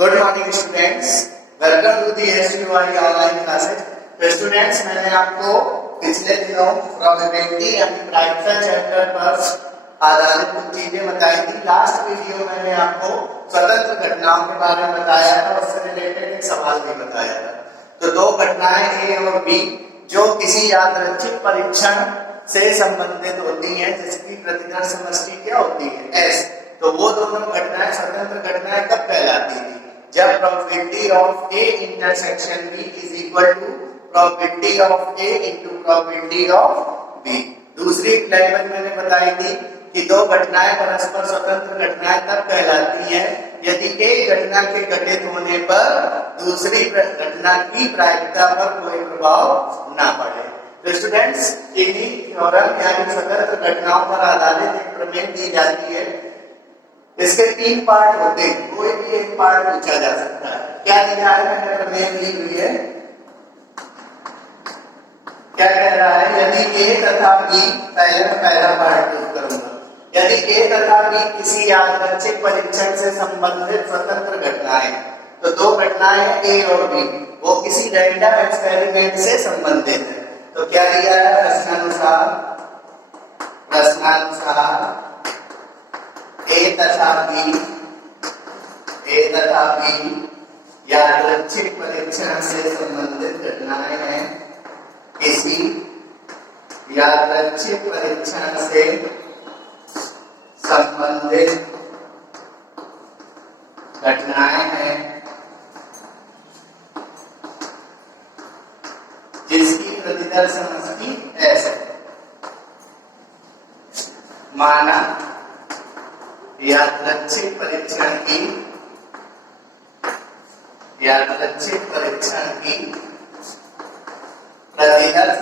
Good morning students, welcome to the SUI online classes. तो students, मैंने आपको पिछले दिनों प्रोबेबिलिटी यानी प्रायिकता चैप्टर पर आधारित कुछ चीजें बताई थी। लास्ट वीडियो मैंने आपको स्वतंत्र घटनाओं के बारे में बताया था, उससे रिलेटेड एक सवाल भी बताया था। तो दो घटनाएं ए और बी जो किसी यादृच्छिक परीक्षण से संबंधित होती हैं, जिसकी प्रतिदर्श समष्टि क्या होती है, एस। तो वो दोनों घटनाएं स्वतंत्र घटनाएं कब कहलाती थी? जब probability of A intersection B is equal to probability of A into probability of B. दूसरी लैंग्वेज मैंने बताई थी कि दो घटनाएं परस्पर स्वतंत्र घटनाएं तब कहलाती हैं यदि एक घटना के घटित होने पर दूसरी घटना की प्रायिकता पर कोई प्रभाव ना पड़े। तो स्टूडेंट्स, इन्हीं थ्योरम यानी स्वतंत्र घटनाओं पर आधारित एक प्रमेय दी जाती है। इसके तीन पार्ट होते हैं, कोई भी एक पार्ट पूछा जा सकता है। क्या दिया है? मैंने प्रमेय दी हुई है। क्या कह रहा है? यदि ए तथा बी, पहला पार्ट यूज करूंगा। यदि ए तथा बी किसी यादृच्छिक परीक्षण से संबंधित स्वतंत्र घटनाएं, तो दो घटनाएं ए और बी वो किसी रैंडम एक्सपेरिमेंट से संबंधित है। तो क्या दिया है? प्रश्नानुसार ए तथा बी यादृच्छिक परीक्षण से संबंधित घटनाएं हैं, किसी यादृच्छिक परीक्षण से संबंधित घटनाएं हैं जिसकी प्रतिदर्श समष्टि एस है। माना यादृच्छिक परीक्षण की प्रतिदर्श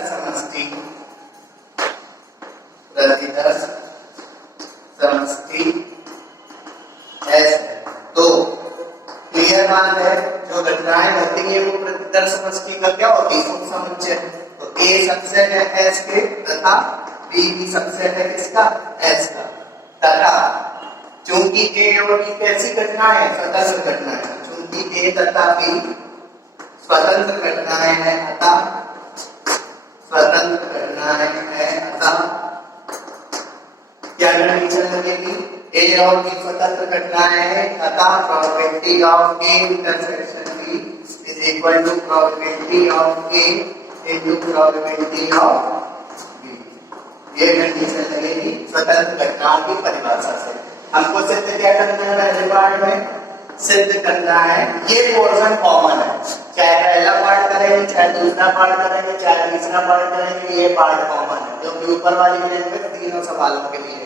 समष्टि एस। तो क्लियर बात है, जो घटनाएं होती है वो प्रतिदर्श समष्टि का क्या होती है? समुच्चय। तो ए सबसेट है एस के तथा बी भी सबसेट है किसका? एस का। तथा चूंकि ए और बी कैसी घटनाएं हैं? स्वतंत्र घटनाएं। चूंकि ए तथा बी स्वतंत्र घटनाएं हैं अतः क्या कंडीशन लगेगी? ए और बी स्वतंत्र घटनाएं हैं अतः probability of A intersection B is equal to probability of A into probability of B. ये कंडीशन लगेगी स्वतंत्र घटनाओं की परिभाषा से। हमको सिद्ध क्या करना है? पहले पार्ट में सिद्ध करना है। ये पोर्शन कॉमन है, चाहे पहला पार्ट करेंगे, चाहे दूसरा पार्ट करेंगे, चाहे तीसरा पार्ट करेंगे, ये पार्ट कॉमन है क्योंकि ऊपर वाली लैंग्वेज तीनों सवालों के लिए।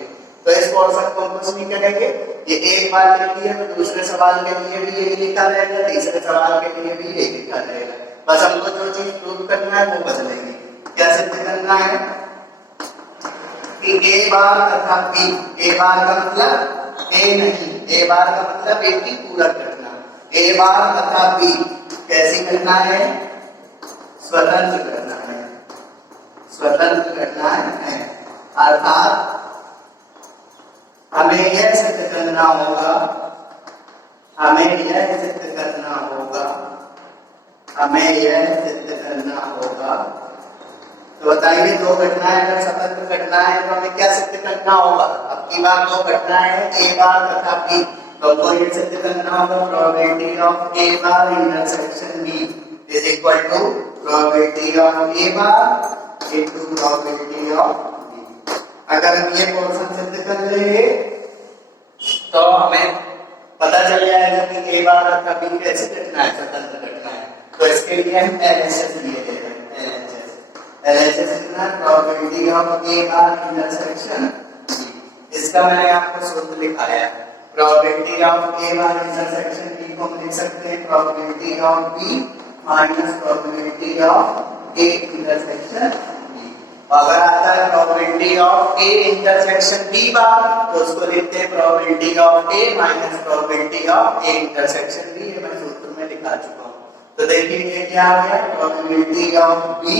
तो इस पोर्शन को हम कुछ नहीं करेंगे। ये एक बार लिखी है तो दूसरे सवाल के लिए भी यही लिखा रहेगा, तीसरे सवाल के लिए भी यही लिखा रहेगा। बस हमको जो चीज प्रूव करना है वो बदलेगी। क्या सिद्ध करना है? कि ए बार तथा बी, ए बार का मतलब ए नहीं, ए बार का मतलब ए की पूरक घटना। ए बार तथा बी कैसी घटना है? स्वतंत्र घटनाएं हैं। अर्थात हमें यह सिद्ध करना होगा। तो बताइए, दो घटनाएं अगर स्वतंत्र घटनाएं हैं तो हमें क्या सिद्ध करना होगा? अब की बार दो घटनाएं हैं ए बार तथा बी, तो हमको ये सिद्ध करना होगा probability of A bar intersection B is equal to probability of A bar into probability of B. अगर हम ये पोर्शन सिद्ध कर लेंगे तो हमें पता चल जाएगा कि ए बार तथा बी कैसी घटना है? स्वतंत्र घटना है। तो इसके लिए हम एलएचएस लिए थे। एलएचएस कितना? Probability of A bar intersection B. इसका मैंने आपको सूत्र लिखाया है। Probability of A bar intersection B को हम लिख सकते हैं probability of B minus probability of A intersection B. अगर आता है probability of A intersection B bar तो उसको लिखते हैं probability of A minus probability of A intersection B. ये मैं सूत्र में लिखा चुका हूँ। तो देखिए क्या आ गया? प्रोबेबिलिटी ऑफ बी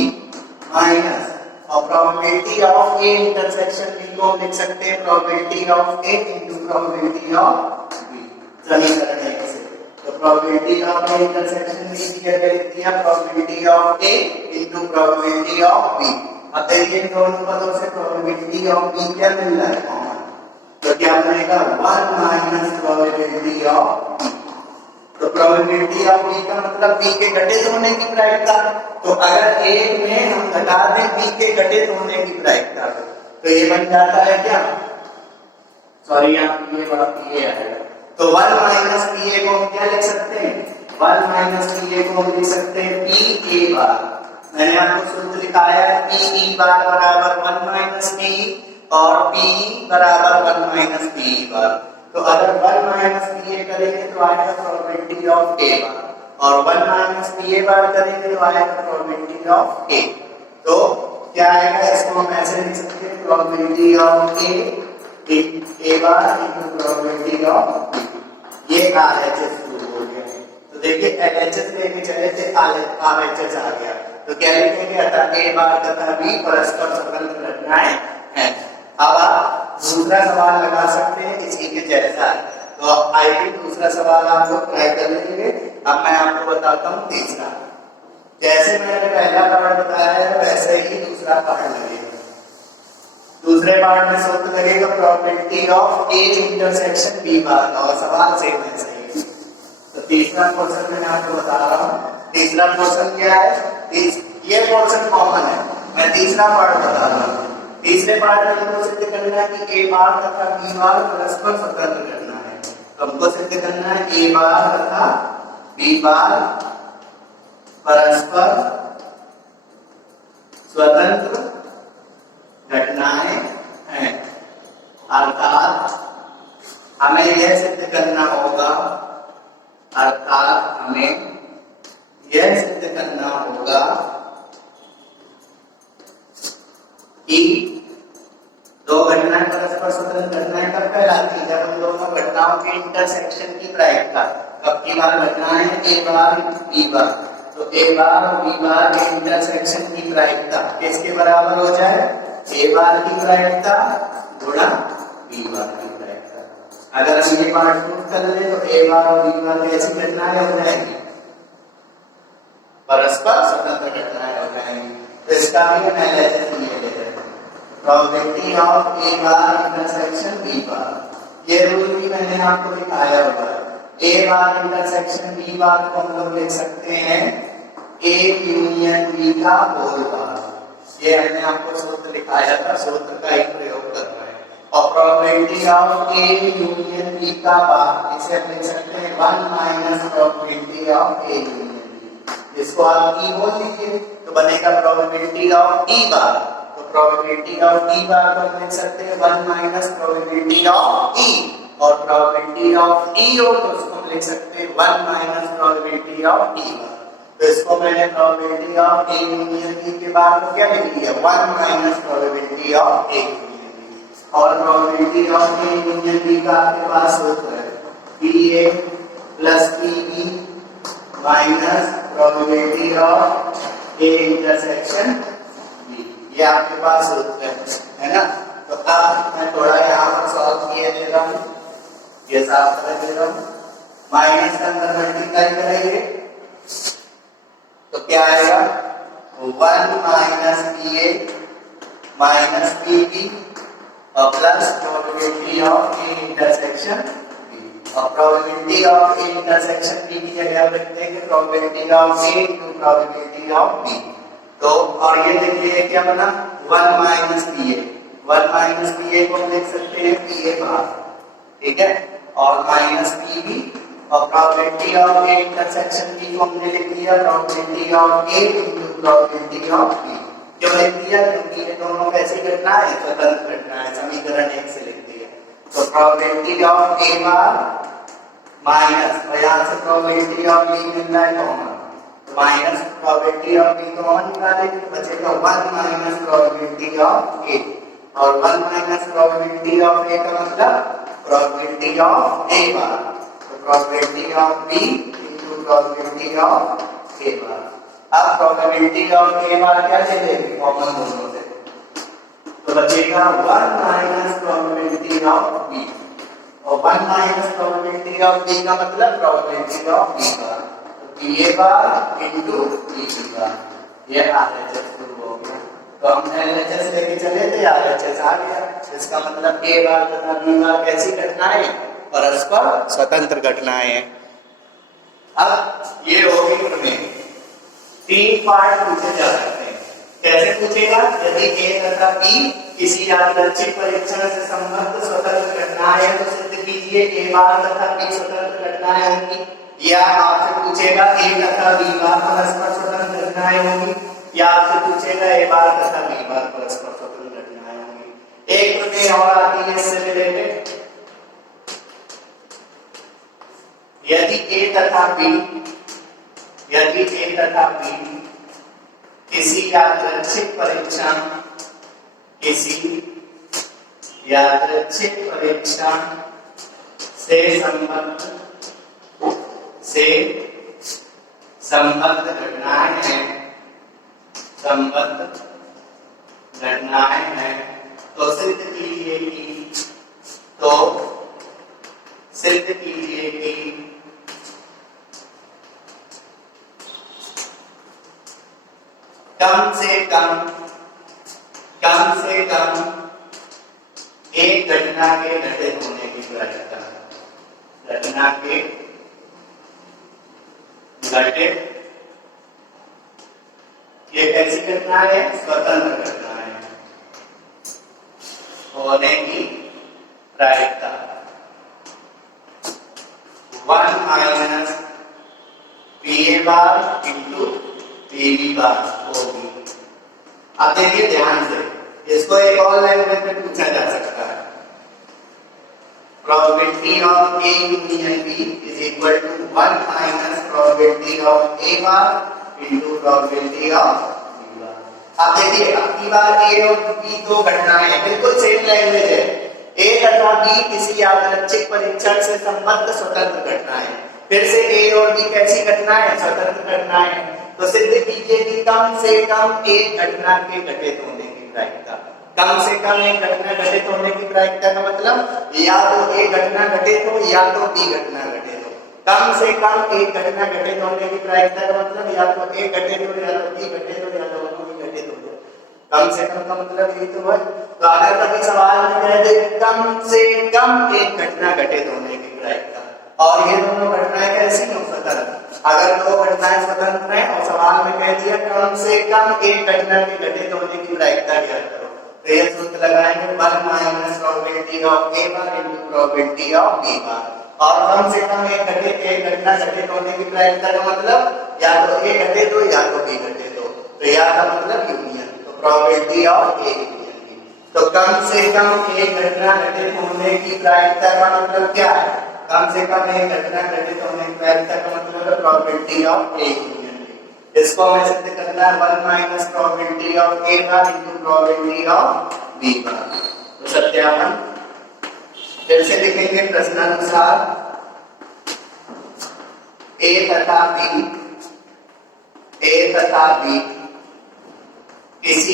माइनस और probability of A intersection B को लिख सकते हैं probability of A into probability of B. समीकरण 1 से। तो probability of A intersection B की जगह लिख दिया probability of A into probability of B. अब देखिए इन दोनों पदों से प्रोबेबिलिटी ऑफ बी क्या मिल रहा है कॉमन, तो क्या बनेगा 1 माइनस प्रोबेबिलिटी ऑफ बी। तो प्रोबेबिलिटी ऑफ बी का मतलब बी के घटित होने की प्रायिकता। तो अगर एक में हम घटा दें बी के घटित होने की प्रायिकता तो ये बन जाता है क्या, सॉरी यहाँ ये बड़ा पी ए आएगा, तो 1 माइनस पी ए को हम क्या लिख सकते हैं, 1 माइनस पी ए को हम लिख सकते हैं पी ए बार। मैंने आपको सूत्र दिखाया है पी ई बार बराबर 1 माइनस पी और पी बराबर 1 माइनस पी बार। तो अगर 1 माइनस पी ए करेंगे तो आएगा प्रोबेबिलिटी ऑफ ए बार और 1 माइनस पी ए बार करेंगे तो आएगा प्रोबेबिलिटी ऑफ ए। तो क्या आएगा, इसको हम ऐसे लिख सकते हैं probability of A bar into probability of B. ये आरएचएस प्रूव हो गया। तो देखिए एलएचएस लेके चले थे आरएचएस आ गया, तो क्या लिखेंगे अतः ए बार तथा बी परस्पर स्वतंत्र घटनाएं हैं। अब आप दूसरा सवाल लगा सकते हैं इसी के जैसा है, तो आई थिंक दूसरा सवाल आप लोग ट्राई कर लेंगे। अब मैं आपको बताता हूँ तीसरा। जैसे मैंने पहला पार्ट बताया है वैसे ही दूसरा पार्ट लगेगा। दूसरे पार्ट में सूत्र लगेगा probability of A intersection B bar और सवाल सेम है सही। तो तीसरा क्वेश्चन मैं आपको बता रहा हूँ। तीसरा क्वेश्चन क्या है, ये क्वेश्चन कॉमन है, मैं तीसरा पार्ट बता रहा हूँ। तीसरे पार्ट में हमको सिद्ध करना है कि ए बार तथा बी बार परस्पर स्वतंत्र करना है। तो हमको सिद्ध करना है ए बार तथा बी बार परस्पर स्वतंत्र घटनाएं हैं। अर्थात हमें यह सिद्ध करना होगा, अर्थात हमें यह सिद्ध करना होगा कि दो घटनाएं परस्पर स्वतंत्र घटनाएं कब कहलाती है, जब हम दोनों घटनाओं के इंटरसेक्शन की प्रायिकता कब की बार घटनाएं ए बार बी बार, तो ए बार और बी बार के इंटरसेक्शन की प्रायिकता किसके बराबर हो जाए, ए बार की प्रायिकता गुणा बी बार की प्रायिकता। अगर हम ये पार्ट प्रूव कर ले तो ए बार और बी बार कैसी घटनाएं हो जाएंगी, परस्पर स्वतंत्र घटनाएं हो जाएंगी। तो इसका भी हम एनालिसिस ले लेते हैं। Probability of A bar intersection B bar, ये रूल भी मैंने आपको दिखाया हुआ है। ए बार इंटरसेक्शन बी बार को हम लोग लिख सकते हैं ए यूनियन बी का होल बार। ये हमने आपको सूत्र दिखाया था, सूत्र का ही प्रयोग कर रहे हैं। और probability of A union B का बार, इसे हम लिख सकते हैं 1 minus probability of A union B. इसको आप ई बोल लीजिए तो बनेगा प्रोबेबिलिटी ऑफ ई बार। तो प्रोबेबिलिटी ऑफ ई बार को हम लिख सकते हैं 1 माइनस प्रोबेबिलिटी ऑफ ई, और प्रोबेबिलिटी ऑफ ई हो तो उसको हम लिख सकते हैं 1 minus probability of E bar. तो इसको मैंने probability of A union B के बाद को क्या लिख दिया 1 minus probability of A union B. और probability of A union B का आपके पास सूत्र है P A plus P B minus probability of A intersection B. ये आपके पास सूत्र है ना। तो अब मैं थोड़ा यहाँ पर सॉल्व किए दे रहा हूँ, ये साफ कर दे रहा हूँ। माइनस का अंदर मल्टीप्लाई करेंगे तो क्या आएगा 1 minus P A minus P B और plus probability of A intersection B. और probability of A intersection B की जगह आप लिखते हैं probability of A into probability of B. तो और ये देखिए क्या बना 1 minus P A, 1 minus P A को हम लिख सकते हैं पी ए बार, ठीक है, और माइनस पी बी और probability of A intersection B को हमने लिख दिया probability of A into probability of B. क्यों लिख दिया, क्योंकि ये दोनों कैसी घटना है, स्वतंत्र घटना है, समीकरण 1 से लिख दिया। तो probability of A bar minus, और यहाँ से प्रोबेबिलिटी ऑफ बी मिल रहा है common, minus probability of B common निकाले तो बचेगा 1 माइनस प्रोबेबिलिटी ऑफ ए, और 1 माइनस प्रोबेबिलिटी ऑफ ए का मतलब प्रोबेबिलिटी ऑफ ए बार, तो probability of B into probability of A bar. अब प्रोबेबिलिटी ऑफ ए बार क्या ले लेंगे कॉमन दोनों से, तो बचेगा 1 माइनस प्रोबेबिलिटी ऑफ बी, और 1 माइनस प्रोबेबिलिटी ऑफ बी का मतलब प्रोबेबिलिटी ऑफ बी बार, तो B A bar into B B bar, ये आरएचएस प्रूव हो गया। तो हम एलएचएस लेके चले थे, आरएचएस आ गया, इसका मतलब ए बार तथा बी बार कैसी घटनाएं, परस्पर स्वतंत्र घटनाएं हैं। अब ये होगी प्रमेय, 3 पार्ट पूछे जा सकते हैं। कैसे पूछेगा, यदि ए तथा बी किसी यादृच्छिक परीक्षण से संबद्ध स्वतंत्र घटनाएं हैं तो सिद्ध कीजिए ए बार तथा बी स्वतंत्र घटनाएं होंगी, या आपसे पूछेगा ए तथा बी बार परस्पर स्वतंत्र घटनाएं होंगी, या आपसे पूछेगा ए बार तथा बी बार परस्पर स्वतंत्र घटनाएं होंगी। एक प्रमेय और आती है इससे रिलेटेड, यदि ए तथा बी किसी यादृच्छिक परीक्षण से संबद्ध घटनाएं हैं तो सिद्ध कीजिए कि कम से कम एक घटना के घटित होने की प्रायिकता, घटना के घटित, ये कैसी घटना है, स्वतंत्र घटना है, होने की प्रायिकता 1 minus P A bar into P B bar होगी। अब देखिए ध्यान से, इसको एक और लैंग्वेज में पूछा जा सकता है, probability of A union B is equal to 1 minus probability of A bar into probability of B bar. अब देखिए, अब की बार ए और बी दो घटनाएं हैं, बिल्कुल सेम लैंग्वेज है, ए तथा बी किसी यादृच्छिक परीक्षण से संबद्ध स्वतंत्र घटनाएं, फिर से ए और बी कैसी घटनाएं, स्वतंत्र घटनाएं, तो सिद्ध कीजिए कि कम से कम एक घटना के घटित होने की प्रायिकता, कम से कम एक घटना घटित होने की प्रायिकता का मतलब या तो ए घटना घटित हो या तो बी घटना घटित हो। कम से कम एक घटना घटित होने की प्रायिकता का मतलब या तो ए घटित हो या तो बी घटित हो या दोनों ही घटित हो जाए। कम से कम का मतलब यही तो है। तो अगर कभी सवाल में कह दे कम से कम एक घटना घटित होने की प्रायिकता, और ये दोनों घटनाएं कैसी हो, स्वतंत्र, अगर दो घटनाएं स्वतंत्र हैं और सवाल में कह दिया कम से कम एक घटना के घटित होने की प्रायिकता ज्ञात करो, तो ये सूत्र लगाएंगे 1 minus probability of A bar into probability of B bar, और कम से कम एक घटना घटित होने की प्रायिकता का मतलब या तो ए घटित हो या तो बी घटित हो, तो या का मतलब यूनियन, तो probability of A union B. तो कम से कम एक घटना घटित होने की प्रायिकता का मतलब क्या है, कम से कम एक घटना घटित होने की प्रायिकता का मतलब है probability of A union B. इसको हमें सिद्ध करना है 1 minus probability of A bar into probability of B bar. तो सत्यापन फिर से लिखेंगे प्रश्नानुसार, ए तथा बी किसी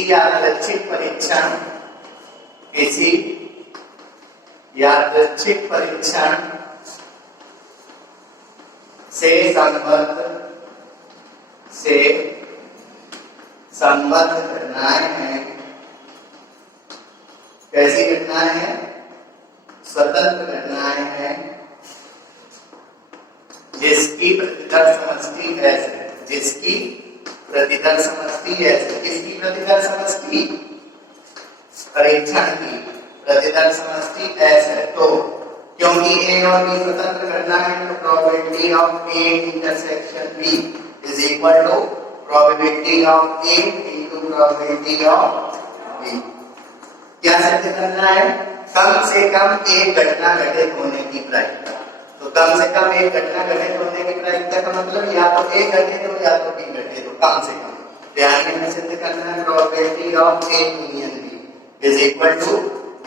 यादृच्छिक परीक्षण से संबद्ध घटनाएं हैं, कैसी घटनाएं हैं, स्वतंत्र घटनाएं हैं, जिसकी प्रतिदल समष्टि S है, जिसकी प्रतिदल समष्टि S है, किसकी प्रतिदल समष्टि, परीक्षण की प्रतिदल समष्टि S है। तो क्योंकि ए और बी स्वतंत्र घटना है तो probability of A intersection B is equal to probability of A into probability of B. क्या सिद्ध करना है, कम से कम एक घटना घटित होने की प्रायिकता। तो कम से कम एक घटना घटित होने की प्रायिकता का मतलब या तो ए घटित हो या तो बी घटित हो, कम से कम। ध्यान में सिद्ध करना है probability of A union B is equal to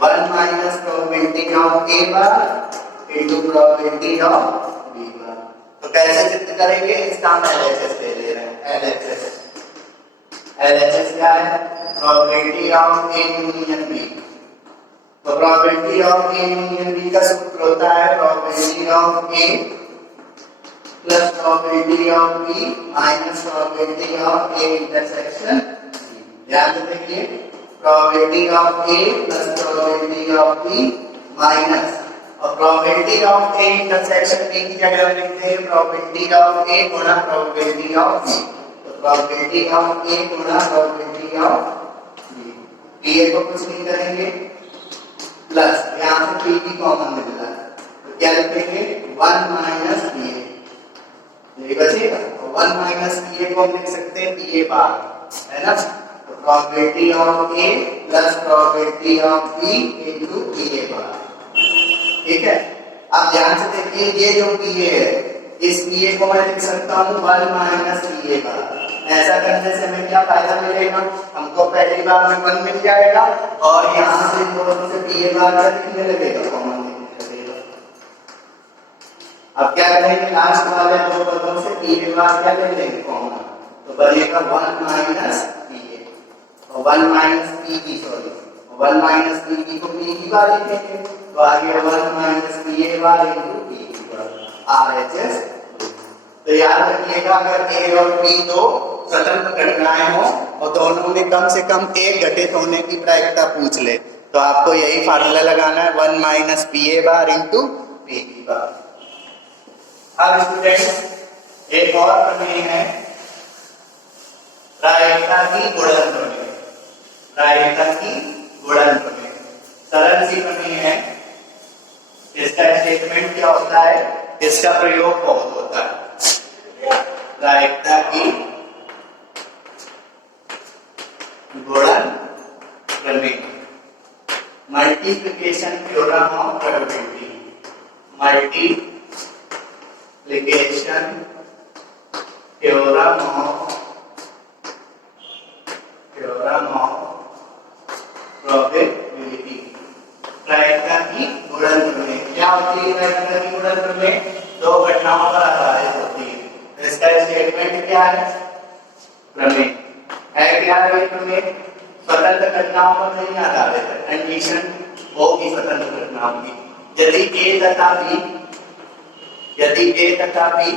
1 minus probability of A bar into probability of B bar. तो कैसे सिद्ध करेंगे, इसका हम एलएचएस ले ले रहे हैं। एलएचएस क्या है, probability of A union B. तो probability of A union B का सूत्र होता है probability of A plus probability of B minus probability of A intersection C. ध्यान से देखिए, probability of A plus probability of B minus, और probability of A intersection B की जगह लिखते हैं प्रोबेबिलिटी ऑफ ए गुणा प्रोबेबिलिटी ऑफ बी। तो प्रोबेबिलिटी ऑफ ए गुणा प्रोबेबिलिटी ऑफ बी, बी को कुछ नहीं करेंगे प्लस यहाँ से पी भी कॉमन निकला है तो क्या लिखेंगे 1 माइनस पी ए, ये बचेगा। तो 1 माइनस पी ए को हम लिख सकते हैं पी ए बार, है ना। तो probability of A plus probability of B into P A bar, ठीक है। अब ध्यान से देखिए, ये जो पी ए है इस पी ए को मैं लिख सकता हूँ 1 माइनस पी ए बार। ऐसा करने से हमें क्या फायदा मिलेगा, हमको पहली बार में 1 मिल जाएगा और यहाँ से दोनों से पी ए बार लिखने लगेगा, कॉमन लिखने लगेगा। अब क्या करेंगे, लास्ट वाले दो पदों से पी ए बार क्या ले लेंगे कॉमन, तो बनेगा 1 माइनस पी ए और 1 minus P B, sorry 1 minus P B को पी बी बार लिखेंगे तो आगे 1 minus P A bar into P B bar RHS. तो याद रखिएगा, अगर ए और बी दो स्वतंत्र घटनाएं हो और दोनों में कम से कम एक घटित होने की प्रायिकता पूछ ले तो आपको यही फार्मूला लगाना है 1 minus P A bar into P B bar. अब स्टूडेंट्स एक और प्रमेय है प्रायिकता की गुणन प्रमेय, प्रायिकता की गुणन प्रमेय सरल सी प्रमेय है। इसका स्टेटमेंट क्या होता है, इसका प्रयोग बहुत होता है। प्रायिकता की गुणन प्रमेय, multiplication theorem of probability, multiplication theorem of probability. प्रायिकता की गुणन प्रमेय क्या होती है, प्रायिकता की गुणन प्रमेय दो घटनाओं पर आधारित होती है। इसका स्टेटमेंट क्या है, प्रमेय है क्या है, ये प्रमेय स्वतंत्र घटनाओं पर नहीं आधारित है, कंडीशन होगी स्वतंत्र घटनाओं की। यदि ए तथा बी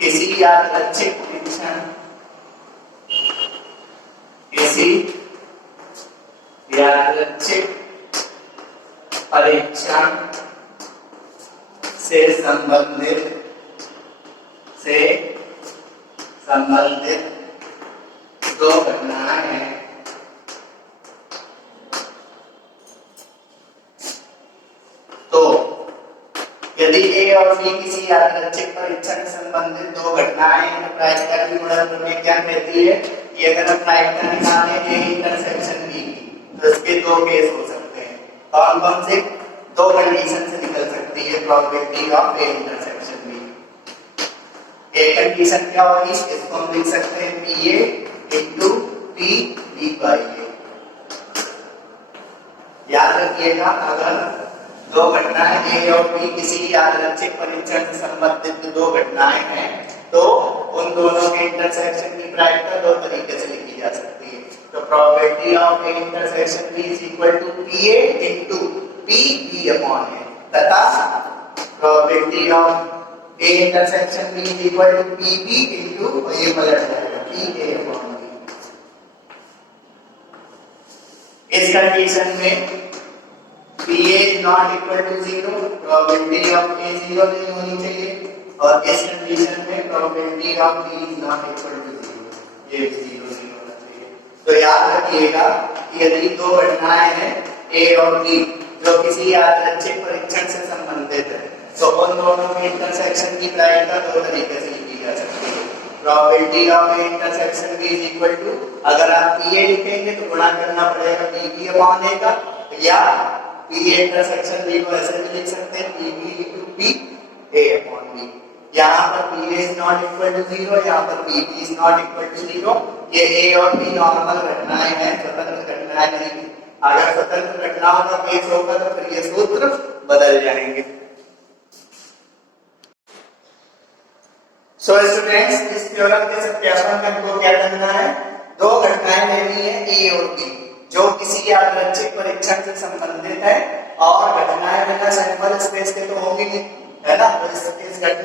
किसी यादृच्छिक परीक्षण, किसी यादृच्छिक परीक्षण से संबंधित दो घटनाएं हैं, तो यदि ए और बी किसी यादृच्छिक परीक्षण से संबंधित दो घटनाएं हैं तो प्रायिकता की गुणन प्रमेय क्या कहती है कि अगर हम प्रायिकता निकालें ए इंटरसेक्शन बी तो इसके दो केस हो सकते हैं। कौन कौन से, दो कंडीशन से निकल सकती है probability of A intersection B. एक कंडीशन क्या होगी, इसको हम लिख सकते हैं P A into P B by A. याद रखिएगा, अगर दो घटनाएं ए और बी किसी यादृच्छिक परीक्षण से संबंधित दो घटनाएं हैं तो उन दोनों के इंटरसेक्शन की प्रायिकता दो तरीके से लिखी जा सकती है। तो probability of A intersection B is equal to P A into P B upon A, तथा probability of A intersection B is equal to P B into, ये पलट जाएगा पी ए अपॉन बी। इस कंडीशन में P A is not equal to 0, probability of A 0 नहीं होनी चाहिए, और इस कंडीशन में probability of B is not equal to 0, ये भी 0 नहीं होना चाहिए। तो याद रखिएगा कि यदि दो घटनाएं हैं ए और बी जो किसी यादृच्छिक परीक्षण से संबंधित है तो उन दोनों के इंटरसेक्शन की प्रायिकता दो तरीके से लिखी जा सकती है। Probability of A intersection B is equal to, अगर आप पी ए लिखेंगे तो गुणा करना पड़ेगा पी बी अपॉन ए का, या पी ए इंटरसेक्शन बी को ऐसे भी लिख सकते हैं P B into P A upon B. यहाँ पर P A is not equal to 0, यहाँ पर P B is not equal to 0। ये ए और बी नॉर्मल घटनाएं हैं, स्वतंत्र घटनाएं नहीं। अगर स्वतंत्र घटनाओं का केस होगा तो फिर ये सूत्र बदल जाएंगे। सो स्टूडेंट्स, इस थ्योरम के सत्यापन में हमको क्या करना है, दो घटनाएं लेनी है ए और बी, जो किसी यादृच्छिक परीक्षण से संबंधित है और घटनाएं बिना सैंपल स्पेस के तो होंगी नहीं, है ना। तो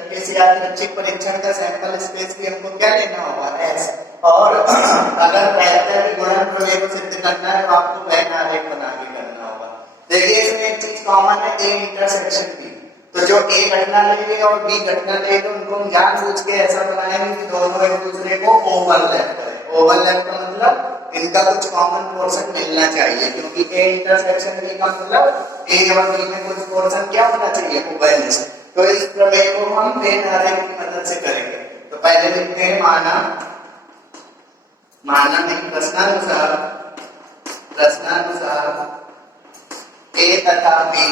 किसी यादृच्छिक परीक्षण का सैंपल स्पेस भी हमको क्या लेना होगा, एस। और अगर कहते हैं कि गुणन प्रमेय को सिद्ध करना है तो आपको वेन आरेख बना के करना होगा। देखिए इसमें एक चीज कॉमन है, ए इंटरसेक्शन बी। तो जो ए घटना लेंगे और बी घटना लेंगे उनको हम जानबूझ के ऐसा बनाएंगे कि दोनों एक दूसरे को ओवरलैप करें। ओवरलैप का मतलब इनका कुछ कॉमन पोर्शन मिलना चाहिए, क्योंकि ए इंटरसेक्शन बी का मतलब ए और बी में कुछ पोर्शन क्या होना चाहिए, उभयनिष्ठ। तो इस प्रमेय को हम वेन आरेख की मदद से करेंगे। तो पहले लिखते हैं माना नहीं, प्रश्नानुसार ए तथा बी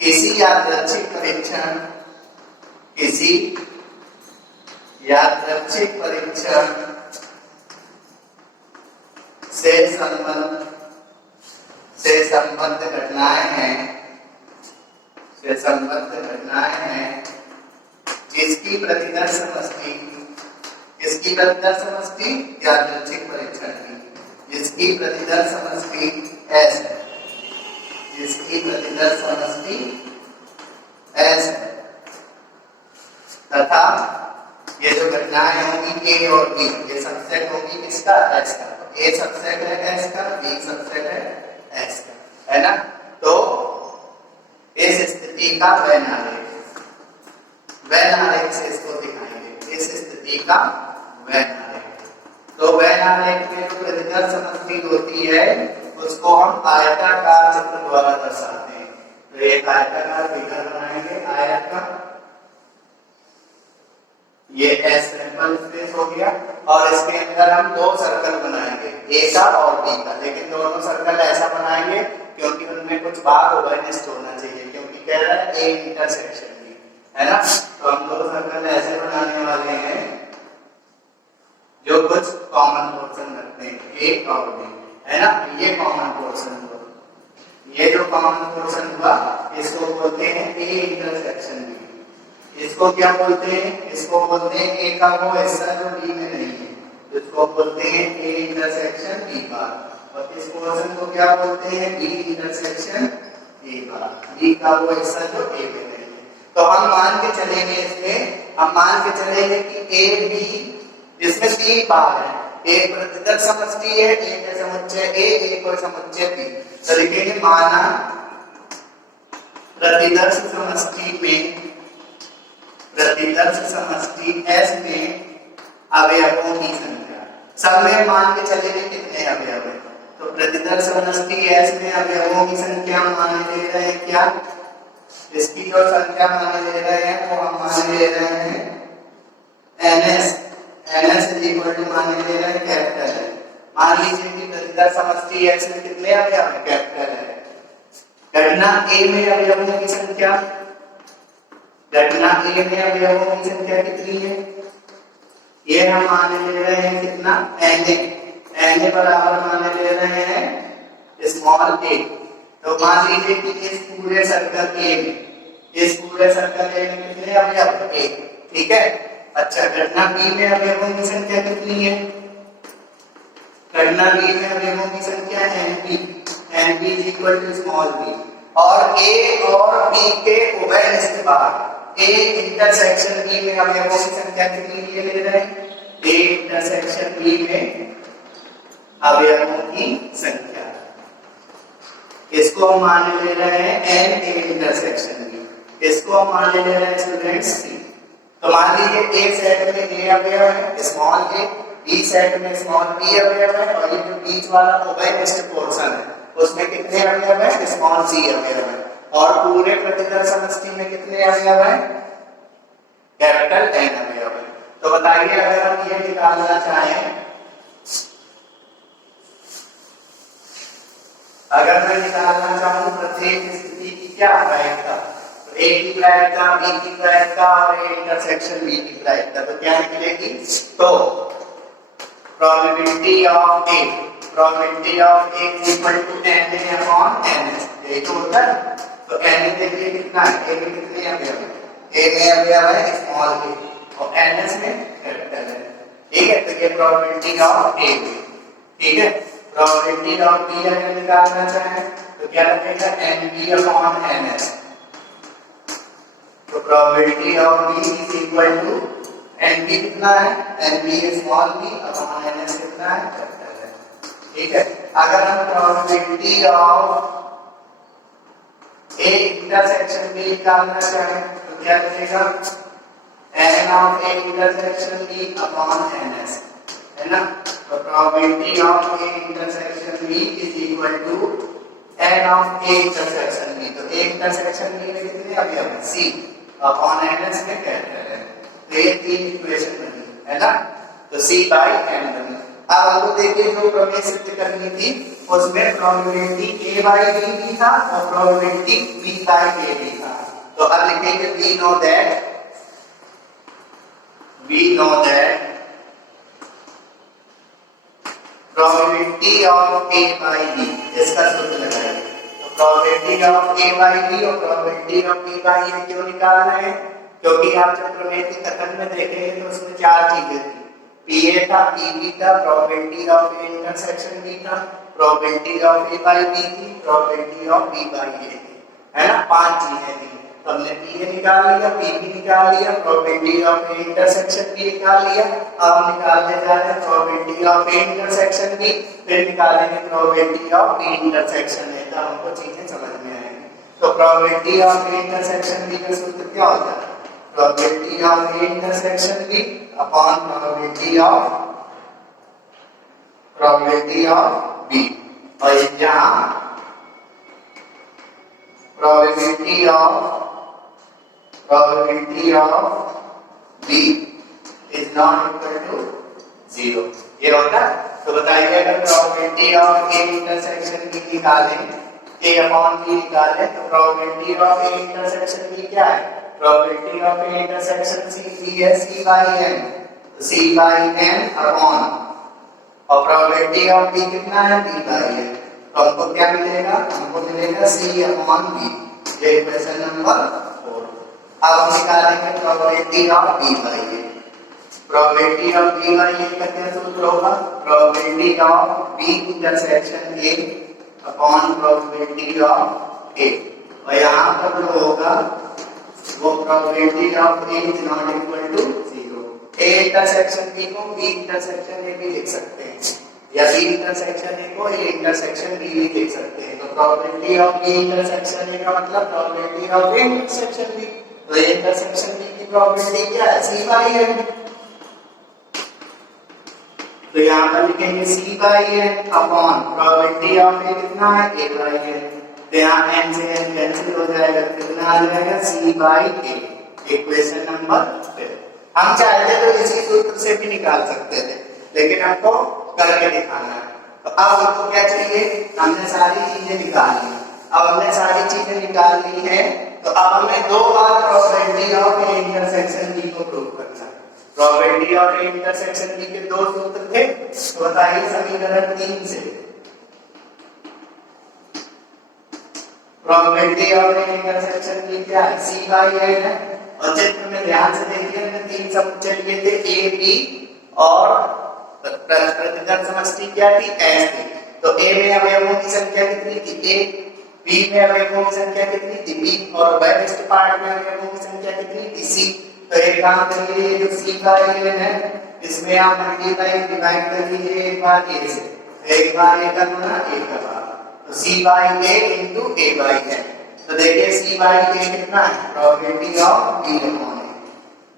किसी यादृच्छिक परीक्षण से संबद्ध घटनाएं हैं जिसकी प्रतिदर्श समष्टि यादृच्छिक परीक्षण की, जिसकी प्रतिदर्श समष्टि एस है, तथा ये जो घटनाएं होंगी ए और बी, ये सबसेट होगी किसका, एस का। ए सबसेट है एस का, बी सबसेट है एस का, है ना। तो इस स्थिति का वेन आरेख से इसको दिखाएंगे, इस स्थिति का वेन आरेख। तो वेन आरेख में जो प्रतिदर्श समष्टि होती है उसको हम आयताकार चित्र द्वारा दर्शाते हैं। तो एक आयताकार फिगर बनाएंगे, आयत का, ये एस सैंपल स्पेस हो गया, और इसके अंदर हम दो सर्कल बनाएंगे, ए का और बी का। लेकिन दोनों सर्कल ऐसा बनाएंगे क्योंकि उनमें कुछ भाग ओवरलैप होना चाहिए, क्योंकि कह रहा है ए इंटरसेक्शन भी, है ना। तो हम दो सर्कल ऐसे बनाने वाले हैं जो कुछ कॉमन पोर्शन रखते हैं, ए और बी, है ना। ये कॉमन पोर्शन हुआ, ये जो कॉमन पोर्शन हुआ इसको बोलते हैं ए इंटरसेक्शन बी। इसको क्या बोलते हैं, इसको बोलते हैं ए का वो हिस्सा जो बी में नहीं है, इसको बोलते हैं ए इंटरसेक्शन बी बार। और इस पोर्शन को क्या बोलते हैं, B intersection A bar, B का वो हिस्सा जो ए में नहीं है। तो हम मान के चलेंगे इसमें, हम मान के चलेंगे कि ए बी, इसमें बी बार है, एक प्रतिदर्श समष्टि है, ए का समुच्चय ए, एक और समुच्चय बी। तो लिखेंगे माना प्रतिदर्श समष्टि एस में अवयवों की संख्या, सब में मान के चलेंगे कितने अवयव है। तो प्रतिदर्श समष्टि एस में अवयवों की संख्या मान ले रहे हैं क्या, इसकी जो संख्या मान ले रहे हैं वो हम मान ले रहे हैं एनएस मान ले रहे हैं कैपिटल है। मान लीजिए कि प्रतिदर्श समष्टि एस में कितने अवयव है, कैपिटल है। घटना ए में अवयवों की संख्या, घटना ए में अवयवों की संख्या कितनी है, ये हम मान ले रहे हैं कितना, एन बराबर मान ले रहे हैं स्मॉल ए। तो मान लीजिए कि इस पूरे सर्कल ए में कितने अवयव, ए, ठीक है। अच्छा, घटना बी में अवयवों की संख्या कितनी है, घटना बी में अवयवों की संख्या n B equal to small B. और ए और बी के उभयनिष्ठ भाग, ए इंटरसेक्शन बी में अवयवों की संख्या कितनी ले रहे हैं, ए इंटरसेक्शन बी में अवयवों की संख्या, इसको हम मान ले रहे हैं एन ए इंटरसेक्शन बी, इसको हम मान ले रहे हैं स्टूडेंट्स सी। तो मान लीजिए ए सेट में ए अवयव है स्मॉल ए, बी सेट में स्मॉल बी अवयव है, और ये जो बीच वाला उभयनिष्ठ पोर्शन है उसमें कितने अवयव है, स्मॉल सी अवयव है। और पूरे प्रतिदर्श समष्टि में कितने अवयव है, कैपिटल एन अवयव है। तो बताइए अगर हम ये निकालना चाहें, अगर मैं निकालना चाहूं प्रत्येक स्थिति की क्या प्रायिकता, तो ए की प्रायिकता, बी की प्रायिकता और ए इंटरसेक्शन बी की प्रायिकता, तो क्या निकलेगी, तो probability of A is equal to NA upon NS, यही तो होता है। तो NA देखिए कितना है, A में कितने अवयव है, A में अवयव है स्मॉल a और NS में कैपिटल है। ठीक है, तो ये प्रोबेबिलिटी ऑफ ए हुई। ठीक है, प्रोबेबिलिटी ऑफ बी अगर निकालना चाहें तो क्या लगेगा, N B upon N S. तो probability of B is equal to N B कितना है, N B small B upon N S कितना है, कैपिटल है। ठीक है, अगर हम probability of A intersection B निकालना चाहें तो क्या लगेगा, N of A intersection B upon N S, है ना। तो probability of A intersection B is equal to N of A intersection B. तो ए इंटरसेक्शन बी में कितने अवयव हैं, सी अपॉन एन एस में कैपिटल है। तो ये तीन इक्वेशन बनी, है ना। तो सी बाई एन बनी। अब हमको देखिए जो प्रमेय सिद्ध करनी थी उसमें प्रोबेबिलिटी ए बाई बी भी था और प्रोबेबिलिटी बी बाई ए भी था। तो अब लिखेंगे we know that probability of A by B, इसका सूत्र लगाएंगे। तो probability of A by B और probability of B by A क्यों निकाल रहे हैं, क्योंकि आप जब प्रमेय के कथन में देखेंगे तो उसमें चार चीजें थी, PA था, PB था, probability of A intersection B था, probability of A by B थी, probability of B by A थी, है ना। पांच चीजें थी। तो हमने PA निकाल लिया, PB निकाल लिया, probability of A intersection B निकाल लिया। अब हम निकालने जा रहे हैं probability of A intersection B, फिर निकालेंगे probability of B intersection A। तब हमको चीजें समझ में आएंगी। तो probability of A intersection B का सूत्र क्या होता है, probability of A intersection B upon probability of B। और यहाँ probability of B is not equal to 0, ये होता है। तो बताइए अगर probability of A intersection B निकालें, A upon B निकालें, तो probability of A intersection B क्या है, probability of A intersection C है C by N, तो C by N upon, और probability of B कितना है, B by N। तो हमको क्या मिलेगा, हमको मिलेगा C upon B। ये इक्वेशन नंबर 4। अब हम निकालेंगे probability of B by A। probability of B by A का क्या सूत्र होगा, probability of B intersection A upon probability of A। और यहाँ पर जो होगा वो probability of A is not equal to 0। A intersection B को B intersection A भी लिख सकते हैं, या B intersection A को A intersection B भी लिख सकते हैं। तो probability of B intersection A का मतलब probability of A intersection B। तो A intersection B की probability क्या है, C by N। तो यहाँ पर लिखेंगे C by N upon probability of A कितना है, A by N। तो यहाँ N से N कैंसिल हो जाएगा, कितना आ जाएगा, C by A। Equation number 5। हम चाहते तो इसी सूत्र से भी निकाल सकते थे, लेकिन हमको करके दिखाना है। तो अब हमको क्या चाहिए, हमने सारी चीजें निकाल ली। अब हमने सारी चीजें निकाल ली है, तो अब हमें दो बार probability of A intersection B को प्रूव करना है। Probability of A intersection B के दो सूत्र थे, तो बताइए समीकरण 3 से probability of A intersection B क्या है, सी बाई एन है। और चित्र में ध्यान से देखिए, हमने तीन समुच्चय लिए थे, ए बी, और प्रतिगत समष्टि क्या थी, एस थी। तो ए में अवयवों की संख्या कितनी थी, ए, बी में अवयवों की संख्या कितनी थी, बी, और वेस्ट पार्ट में अवयवों की संख्या कितनी थी, सी। तो एक काम करिए, जो सी बाई एन है इसमें आप मल्टीप्लाई डिवाइड कर लीजिए एक बार ए से, एक बार ए का गुना एक का भाग, तो C by A into A by N. तो देखिए सी बाई ए कितना है, probability of B upon A.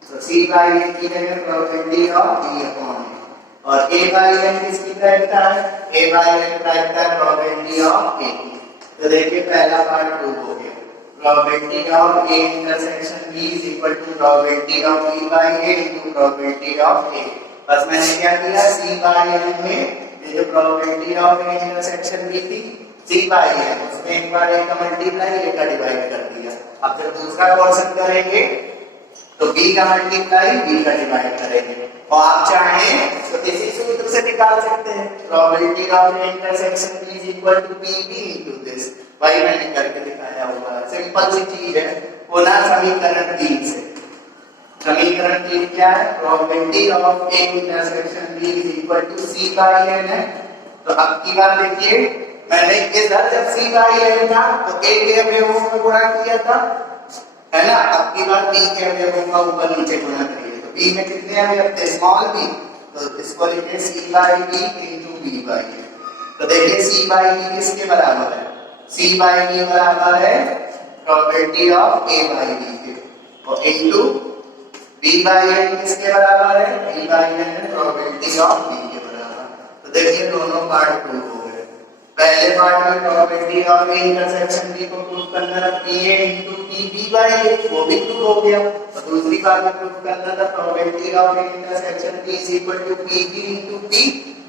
तो सी बाई ए की जगह probability of B upon A, और ए बाई एन किसकी प्रायिकता है, ए बाई एन प्रायिकता है प्रोबेबिलिटी ऑफ ए। तो देखिए पहला पार्ट प्रूव हो गया, probability of A intersection B is equal to probability of B by A into probability of A। बस मैंने क्या किया, C by N में ये जो probability of A intersection B थी, C by N, उसमें एक बार A का मल्टीप्लाई A का डिवाइड कर दिया। अब जब दूसरा क्वेश्चन करेंगे तो B का मल्टीप्लाई B का डिवाइड करेंगे, और आप चाहें तो इसी सूत्र से निकाल सकते हैं, probability of A intersection B is equal to BB into this। वही मैंने करके दिखाया होगा, सिंपल सी चीज है, पुनः समीकरण 3 से समीकरण 3 क्या है? Probability of A intersection B is equal to C by n है। तो अब की बात देखिए, मैंने इधर जब सी बाई एन था तो ए के अवयवों में गुणा किया था, है ना। अब की बात बी के अवयवों का ऊपर नीचे गुणा करिए। तो बी में कितने अवयव थे? स्मॉल बी, तो इसको लिखिए C by B into B by A. तो देखिए सी बाई बी किसके बराबर है? सी बाई बी बराबर है probability of A by B के, और इंटू बी बाई एन किसके बराबर है? बी बाई एन है प्रोबेबिलिटी ऑफ बी के बराबर। तो देखिए दोनों पार्ट प्रूव हो गए। पहले पार्ट में probability of A intersection B को प्रूव करना था, P A into P B by A, वो भी प्रूव हो गया। तो दूसरी बात में प्रूव करना था probability of A intersection B is equal to P B into P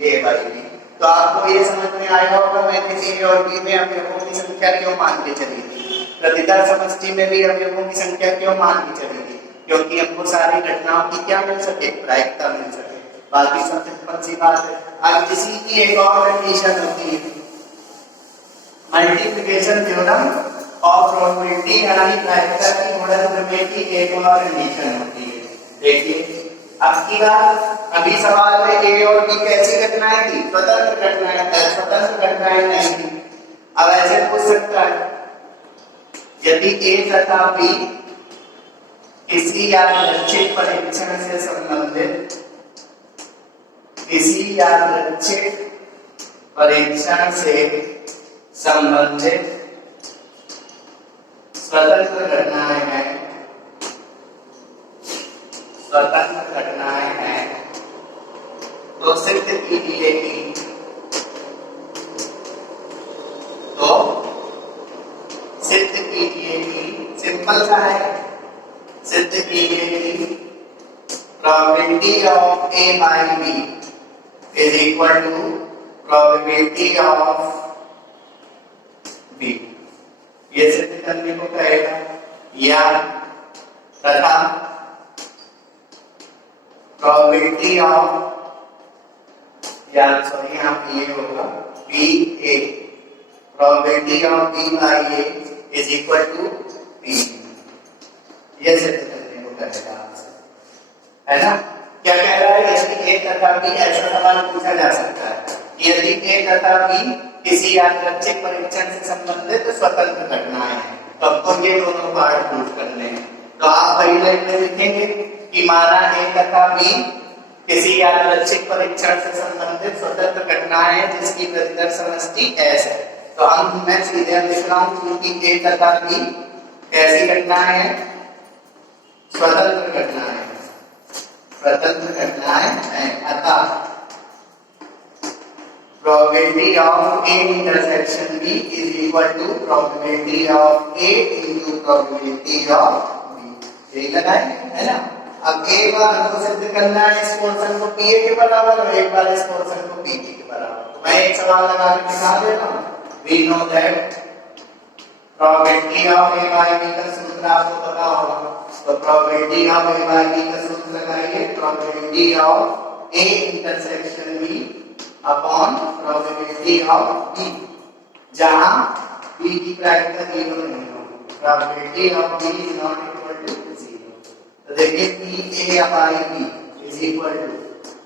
A by B. तो आपको ये समझ में आया होगा मैंने ए और बी में अवयवों की संख्या क्यों मान के चली थी, प्रतिदर्श समष्टि में भी अवयवों की संख्या क्यों मान के चली थी? क्योंकि हमको सारी घटनाओं की क्या मिल सके? प्रायिकता मिल सके। बाकी सब सिंपल सी बात है। अब इसी की एक और कंडीशन होती है, मल्टीप्लिकेशन थ्योरम और प्रोबेबिलिटी यानी प्रायिकता की गुणन करने की एक और कंडीशन होती है। देखिए अब की बात, अभी सवाल में ए और बी कैसी घटनाएं थी? स्वतंत्र घटनाएं नहीं थी। अब ऐसे पूछ सकता है, यदि ए तथा बी किसी यादृच्छिक परीक्षण से संबंधित, किसी यादृच्छिक परीक्षण से संबंधित स्वतंत्र घटनाएं हैं, स्वतंत्र घटनाएं हैं, तो सिद्ध कीजिए कि, तो सिद्ध कीजिए कि, सिंपल सा है, सिद्ध कीजिए कि probability of A by B is equal to probability of B. ये सिद्ध करने को कहेगा, या तथा प्रोबेबिलिटी ऑफ, या सॉरी यहाँ पे ये होगा B A, probability of B by A is equal to B. ये सिद्ध करने को कहेगा आपसे, है ना। क्या कह रहा है? यदि ए तथा बी, ऐसा सवाल पूछा जा सकता है, यदि ए तथा बी किसी यादृच्छिक परीक्षण से संबंधित स्वतंत्र घटनाएं हैं, तो आपको ये दोनों पार्ट प्रूव करने हैं। तो आप पहली लाइन में लिखेंगे कि माना ए तथा बी किसी यादृच्छिक परीक्षण से संबंधित स्वतंत्र घटनाएं हैं जिसकी प्रतिदर्श समष्टि एस है। तो हम मैं सीधे लिख रहा हूं कि ए तथा बी कैसी घटनाएं हैं? स्वतंत्र घटनाएं, स्वतंत्र घटनाएं हैं। अतः probability of A intersection B is equal to probability of A into probability of B. यही लगाए, है ना। अब एक बार हमको सिद्ध करना है इस पोर्शन को पी ए के बराबर, और एक बार इस पोर्शन को पी बी के बराबर। तो मैं एक सवाल लगा के दिखा देता हूं। We know that probability of A by B का सूत्र आपको पता होगा, तो probability of A by B का सूत्र लगाइए, probability of A intersection B upon probability of B, जहां बी की प्रायिकता 0 नहीं होगी, probability of B is not equal to 0। तो देखिए P A by B is equal to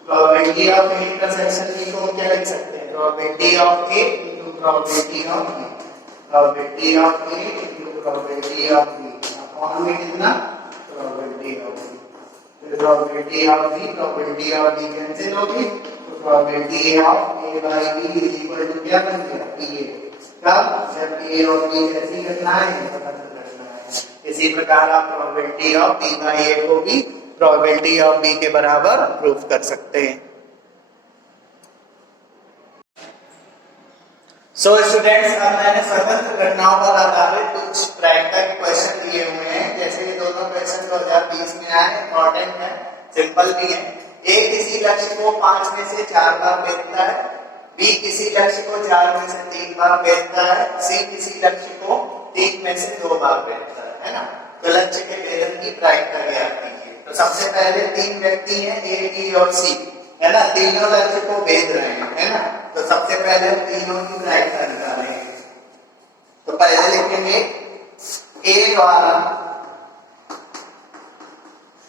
probability of A intersection B को क्या लिख सकते हैं? Probability of A into probability of B, probability of A into probability of B upon में कितना? Probability of B. फिर probability of B, probability of B cancel होगी, तो probability of A by B is equal to क्या बन गया? P A. कब? जब ए और बी कैसी घटनाएं हैं? स्वतंत्र घटनाएं हैं। इसी प्रकार आप प्रोबेबिलिटी ऑफ बी बाई ए को भी प्रोबेबिलिटी ऑफ बी के बराबर प्रूफ कर सकते हैं। सो स्टूडेंट्स, अब मैंने स्वतंत्र घटनाओं पर आधारित कुछ प्रायिकता के क्वेश्चन दिए हुए हैं। जैसे ये दोनों क्वेश्चन 2020 में आए, इंपॉर्टेंट है, सिंपल भी है। ए किसी लक्ष्य को 5 में से 4 बार भेजता है, बी किसी लक्ष्य को 4 में से 3 बार भेजता है, सी किसी लक्ष्य को 3 में से 2 बार भेजता है ना। तो लक्ष्य के भेदन की प्रायिकता ज्ञात कीजिए। तो सबसे पहले 3 व्यक्ति हैं, ए, बी और सी, है ना। तीनों लक्ष्य को भेज रहे हैं, है ना। तो सबसे पहले हम तीनों की प्रायिकता निकालेंगे। तो पहले लिखेंगे ए द्वारा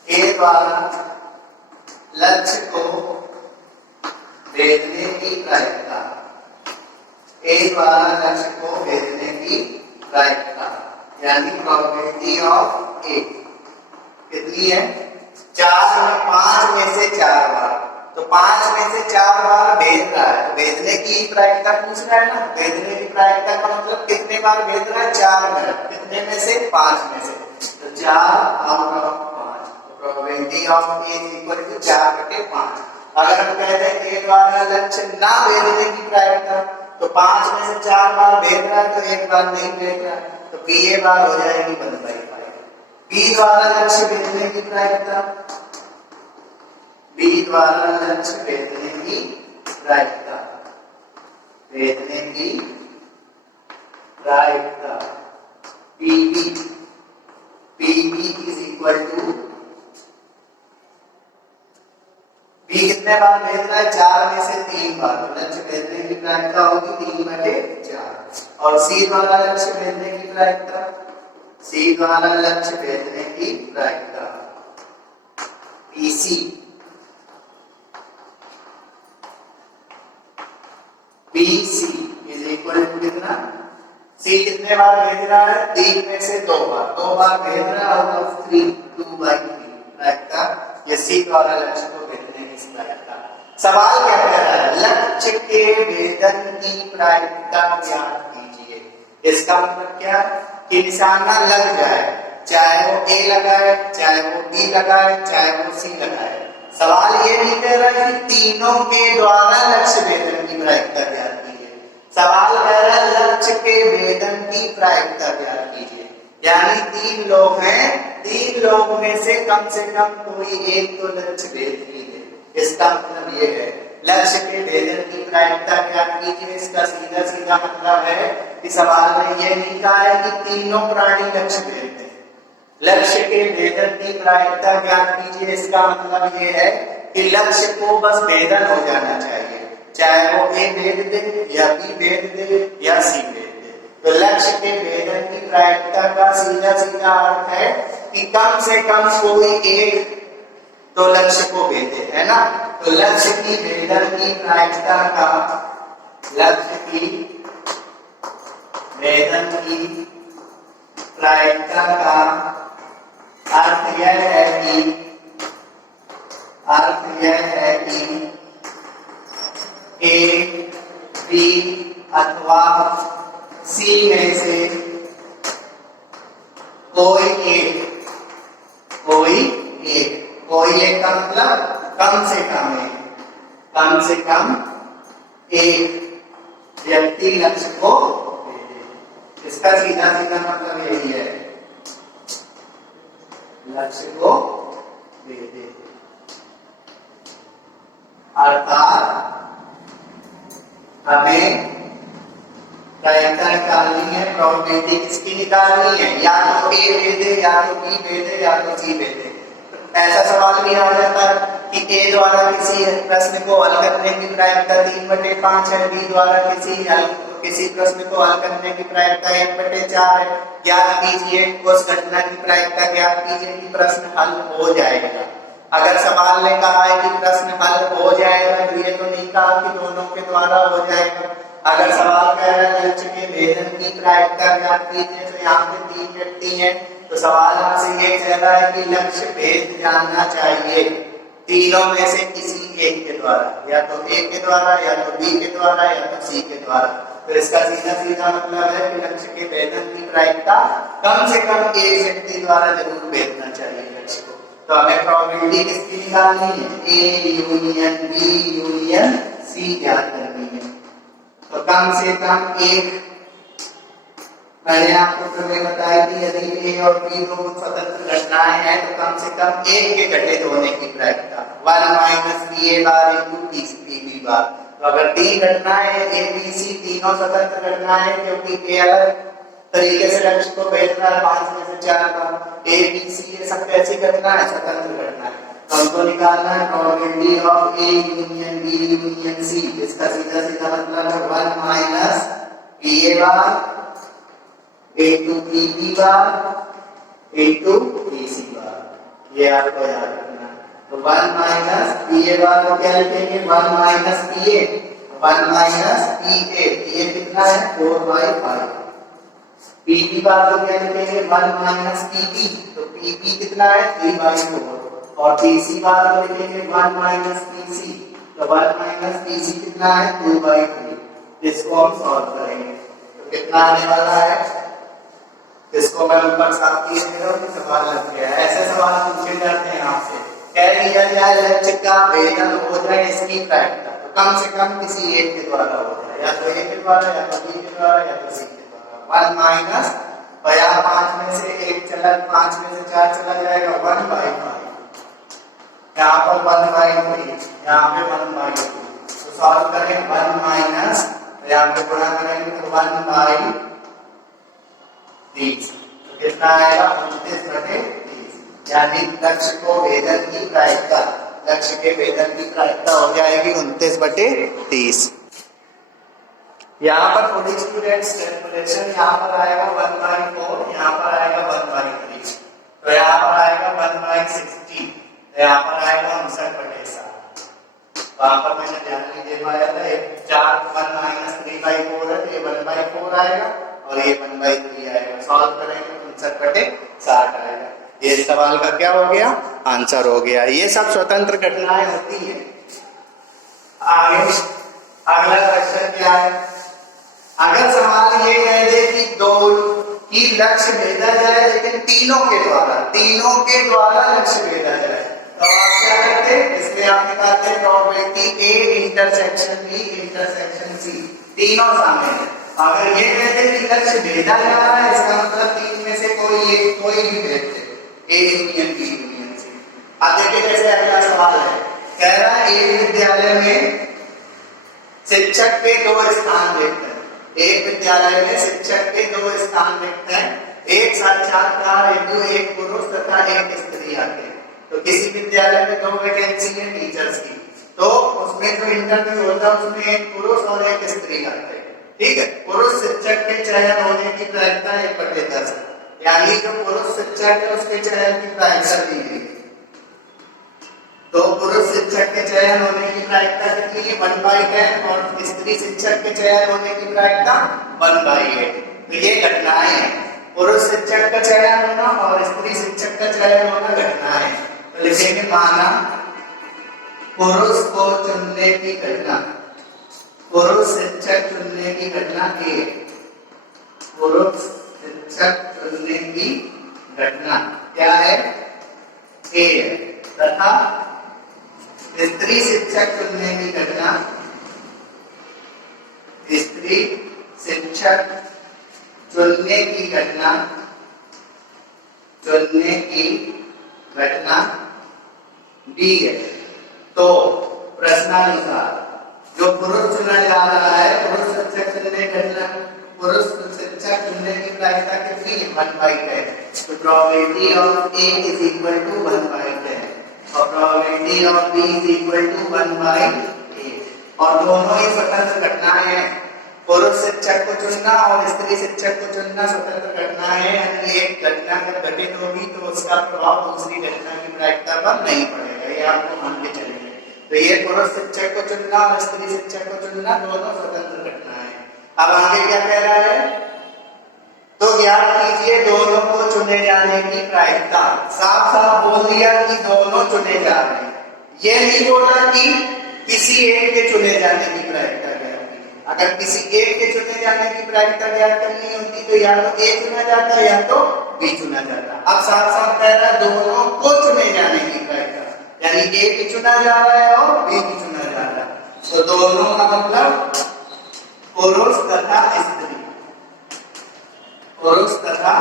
ए द्वारा लक्ष्य को भेदने की प्रायिकता, ए द्वारा लक्ष्य को भेदने की प्रायिकता यानी प्रोबेबिलिटी ऑफ ए कितनी है? 5 में से 4 बार। तो 5 में से 4 बार भेद रहा है, भेदने की प्रायिकता पूछ रहा है ना। भेदने की प्रायिकता का मतलब कितने बार भेद रहा है? 4 में। कितने में से? 5 में से। तो 4 out of 5, probability of A is equal to 4/5। अगर हम कहते हैं ए द्वारा लक्ष्य ना भेदने की प्रायिकता, तो 5 में से 4 बार भेद रहा है तो एक बार नहीं भेद रहा है, तो पी ए बार हो जाएगी 1/5। बी द्वारा लक्ष्य भेदने की प्रायिकता, बी द्वारा लक्ष्य भेदने की प्रायिकता, भेदने की प्रायिकता P B, P B is equal to, B कितने बार भेद रहा है? 4 में से 3 बार। तो लक्ष्य भेदने की प्रायिकता होगी 3/4। और सी द्वारा लक्ष्य भेदने की प्रायिकता, सी द्वारा लक्ष्य भेदने की प्रायिकता P C, P C is equal to कितना? सी कितने बार भेज रहा है? 3 में से 2 बार, 2 बार भेज रहा है आउट ऑफ 3, 2/3 प्रायिकता। ये सी द्वारा लक्ष्य को भेदने की प्रायिकता। सवाल क्या कह रहा है? लक्ष्य के भेदन की प्रायिकता ज्ञात कीजिए। इसका मतलब क्या? कि निशाना लग जाए, चाहे वो ए लगाए, चाहे वो बी लगाए, चाहे वो सी लगाए। सवाल ये नहीं कह रहा है कि तीनों के द्वारा लक्ष्य भेदन की प्रायिकता ज्ञात कीजिए। सवाल कह रहा है लक्ष्य के भेदन की प्रायिकता ज्ञात कीजिए। यानी 3 लोग हैं, 3 लोग में से कम कोई एक तो लक्ष्य भेद कीजिए। इसका मतलब ये है लक्ष्य के भेदन की प्रायिकता ज्ञात कीजिए। इसका सीधा सीधा मतलब है कि सवाल में ये नहीं कहा है कि तीनों प्राणी लक्ष्य भेदते हैं। लक्ष्य के भेदन की प्रायिकता ज्ञात कीजिए, इसका मतलब ये है कि लक्ष्य को बस भेदन हो जाना चाहिए, चाहे वो ए भेद दे या बी भेद दे या सी भेद दे। तो लक्ष्य के भेदन की प्रायिकता का सीधा सीधा अर्थ है कि कम से कम कोई एक तो लक्ष्य को भेदे, है ना। तो लक्ष्य की भेदन की प्रायिकता का, लक्ष्य की भेदन की प्रायिकता का अर्थ यह है कि ए, बी अथवा सी में से कोई एक का मतलब कम से कम एक व्यक्ति लक्ष्य को भेदे। इसका सीधा सीधा मतलब यही है, लक्ष्य को भेदे। अर्थात हमें प्रायिकता निकालनी है, प्रोबेबिलिटी किसकी निकालनी है? या तो ए भेदे, या तो बी भेदे, या तो सी भेदे। ऐसा सवाल भी आ जाता है कि ए द्वारा किसी प्रश्न को हल करने की प्रायिकता 3/5 है, बी द्वारा किसी प्रश्न को हल करने की प्रायिकता 1/4 है। ज्ञात कीजिए उस घटना की प्रायिकता, ज्ञात कीजिए कि प्रश्न हल हो जाएगा। अगर सवाल ने कहा है कि प्रश्न हल हो जाएगा, तो ये तो नहीं कहा कि दोनों के द्वारा हो जाएगा। अगर सवाल कह रहा है लक्ष्य के भेदन की प्रायिकता ज्ञात कीजिए, तो यहाँ पे 3 व्यक्ति हैं, तो सवाल आपसे ये कह रहा है कि लक्ष्य भेद जानना चाहिए तीनों में से किसी एक के द्वारा, या तो ए के द्वारा, या तो बी के द्वारा, या तो सी के द्वारा। तो इसका सीधा सीधा मतलब है कि लक्ष्य के भेदन की प्रायिकता कम से कम एक व्यक्ति द्वारा जरूर भेदना चाहिए लक्ष्य को। तो हमें प्रोबेबिलिटी किसकी निकालनी है? A union B union C ज्ञात करनी है। तो कम से कम एक, मैंने आपको पहले बताया कि यदि ए और बी दो स्वतंत्र घटनाएं हैं, तो कम से कम एक के घटित होने की प्रायिकता 1 - B A bar into B bar. तो अगर 3 घटनाएं ए बी सी तीनों स्वतंत्र घटनाएं, क्योंकि ए अलग तरीके से लक्ष्य को भेज रहा है 5 में से 4 बार, ए बी सी ये सब कैसी घटनाएं? स्वतंत्र घटनाएं। तो हमको निकालना है probability of A union B union C. इसका सीधा सीधा मतलब है 1 - B A bar into BB bar into BC bar. ये आपको याद रखना। तो 1 माइनस पी ए बार को क्या लिखेंगे, 1 minus P A, 1 minus P ए, ये कितना है 4/5। पी बी बार को क्या लिखेंगे, 1 माइनस पी बी, तो पी बी कितना है 3/4। और पी सी बार को लिखेंगे 1 माइनस पी सी, तो 1 माइनस पी सी कितना है 2/3। इसको हम सॉल्व करेंगे तो कितना आने वाला है, इसको मैं ऊपर साफ किए दे रहा हूँ, सवाल लग गया। ऐसे सवाल पूछे जाते हैं आपसे, कह दिया जाए लक्ष्य का भेदन हो जाए इसकी प्रायिकता, तो कम से कम किसी एक के द्वारा हो जाए, या तो ए के द्वारा, या तो बी के द्वारा, या तो सी के द्वारा। 1 माइनस 5 में से 1 चला, 5 में से 4 चला जाएगा 1/5, यहाँ पर 1/3, यहाँ पे 1/2। तो सॉल्व करें 1 माइनस, यहाँ पे गुणा करेंगे तो 1/30, तो कितना आएगा 29/30, यानी लक्ष्य को भेदन की प्रायिकता, लक्ष्य के भेदन की प्रायिकता हो जाएगी 29/30। यहाँ पर थोड़ी स्टूडेंट्स कैलकुलेशन, यहाँ पर आएगा 1/4, यहाँ पर आएगा 1/3, तो यहाँ पर आएगा 1/60, तो यहाँ पर आएगा 59/7। वहां पर मैंने ध्यान नहीं दे पाया था, 1 माइनस 3/4 है, ये 1/4 आएगा और ये 1/3 आएगा। सॉल्व करेंगे 59/60 आएगा। ये सवाल का क्या हो गया, आंसर हो गया। ये सब स्वतंत्र घटनाएं होती है। आगे अगला क्वेश्चन क्या है, अगर सवाल ये कह दे कि दो की लक्ष्य भेदा जाए लेकिन तीनों के द्वारा लक्ष्य भेदा जाए, तो आप क्या करते हैं, इसमें आप निकालते हैं probability A intersection B intersection C, तीनों शामिल है। अगर ये कहते हैं कि लक्ष्य भेदा जा रहा है, इसका मतलब तीन में से कोई भी भेजते, A union B union C. अब देखिए जैसे अगला सवाल है, कह रहा है एक विद्यालय में शिक्षक के 2 स्थान रिक्त हैं, एक विद्यालय में शिक्षक के 2 स्थान रिक्त हैं, एक साक्षात्कार हेतु एक पुरुष तथा एक स्त्री आते हैं। तो किसी विद्यालय में 2 वैकेंसी है टीचर्स की, तो उसमें जो इंटरव्यू होता है उसमें एक पुरुष और एक स्त्री आते हैं, ठीक है। पुरुष शिक्षक के चयन होने की प्रायिकता 1/10, यानी जो पुरुष शिक्षक है उसके चयन की प्रायिकता दी गई। तो पुरुष शिक्षक के चयन होने की प्रायिकता कितनी है 1/10, और स्त्री शिक्षक के चयन होने की प्रायिकता 1/8। तो ये घटनाएं हैं, पुरुष शिक्षक का चयन होना और स्त्री शिक्षक का चयन होना घटनाएं। तो लिखेंगे माना पुरुष को चुनने की घटना, पुरुष शिक्षक चुनने की घटना ए, पुरुष शिक्षक चुनने की घटना क्या है ए, तथा स्त्री शिक्षक चुनने की घटना, स्त्री शिक्षक चुनने की घटना, डी है। तो प्रश्नानुसार जो पुरुष चुना जा रहा है, पुरुष शिक्षक चुनने की घटना, पुरुष शिक्षक चुनने की प्रायिकता कितनी है 1/10। तो probability of A is equal to 1/10 और probability of B is equal to 1/8। और दोनों ही स्वतंत्र घटनाएं हैं, पुरुष शिक्षक को चुनना और स्त्री शिक्षक को चुनना स्वतंत्र घटनाएं हैं, यानी एक घटना जब घटित होगी तो उसका प्रभाव दूसरी घटना की प्रायिकता पर नहीं पड़ेगा, ये आपको मान के चलेंगे। तो ये पुरुष शिक्षक को चुनना और स्त्री शिक्षक को चुनना दोनों स्वतंत्र घटनाएं हैं। अब आगे क्या कह रहा है, तो ज्ञात कीजिए दोनों को चुने जाने की प्रायिकता। साफ साफ बोल दिया कि दोनों चुने जा रहे हैं, ये नहीं बोला कि किसी एक के चुने जाने की प्रायिकता ज्ञात कीजिए। अगर किसी एक के चुने जाने की प्रायिकता ज्ञात करनी होती तो या तो ए चुना जाता या तो बी चुना जाता। अब साफ साफ कह रहा है दोनों को चुने जाने की प्रायिकता, यानी ए भी चुना जा रहा है और बी भी चुना जा रहा है। तो दोनों का मतलब पुरुष तथा स्त्री, पुरुष तथा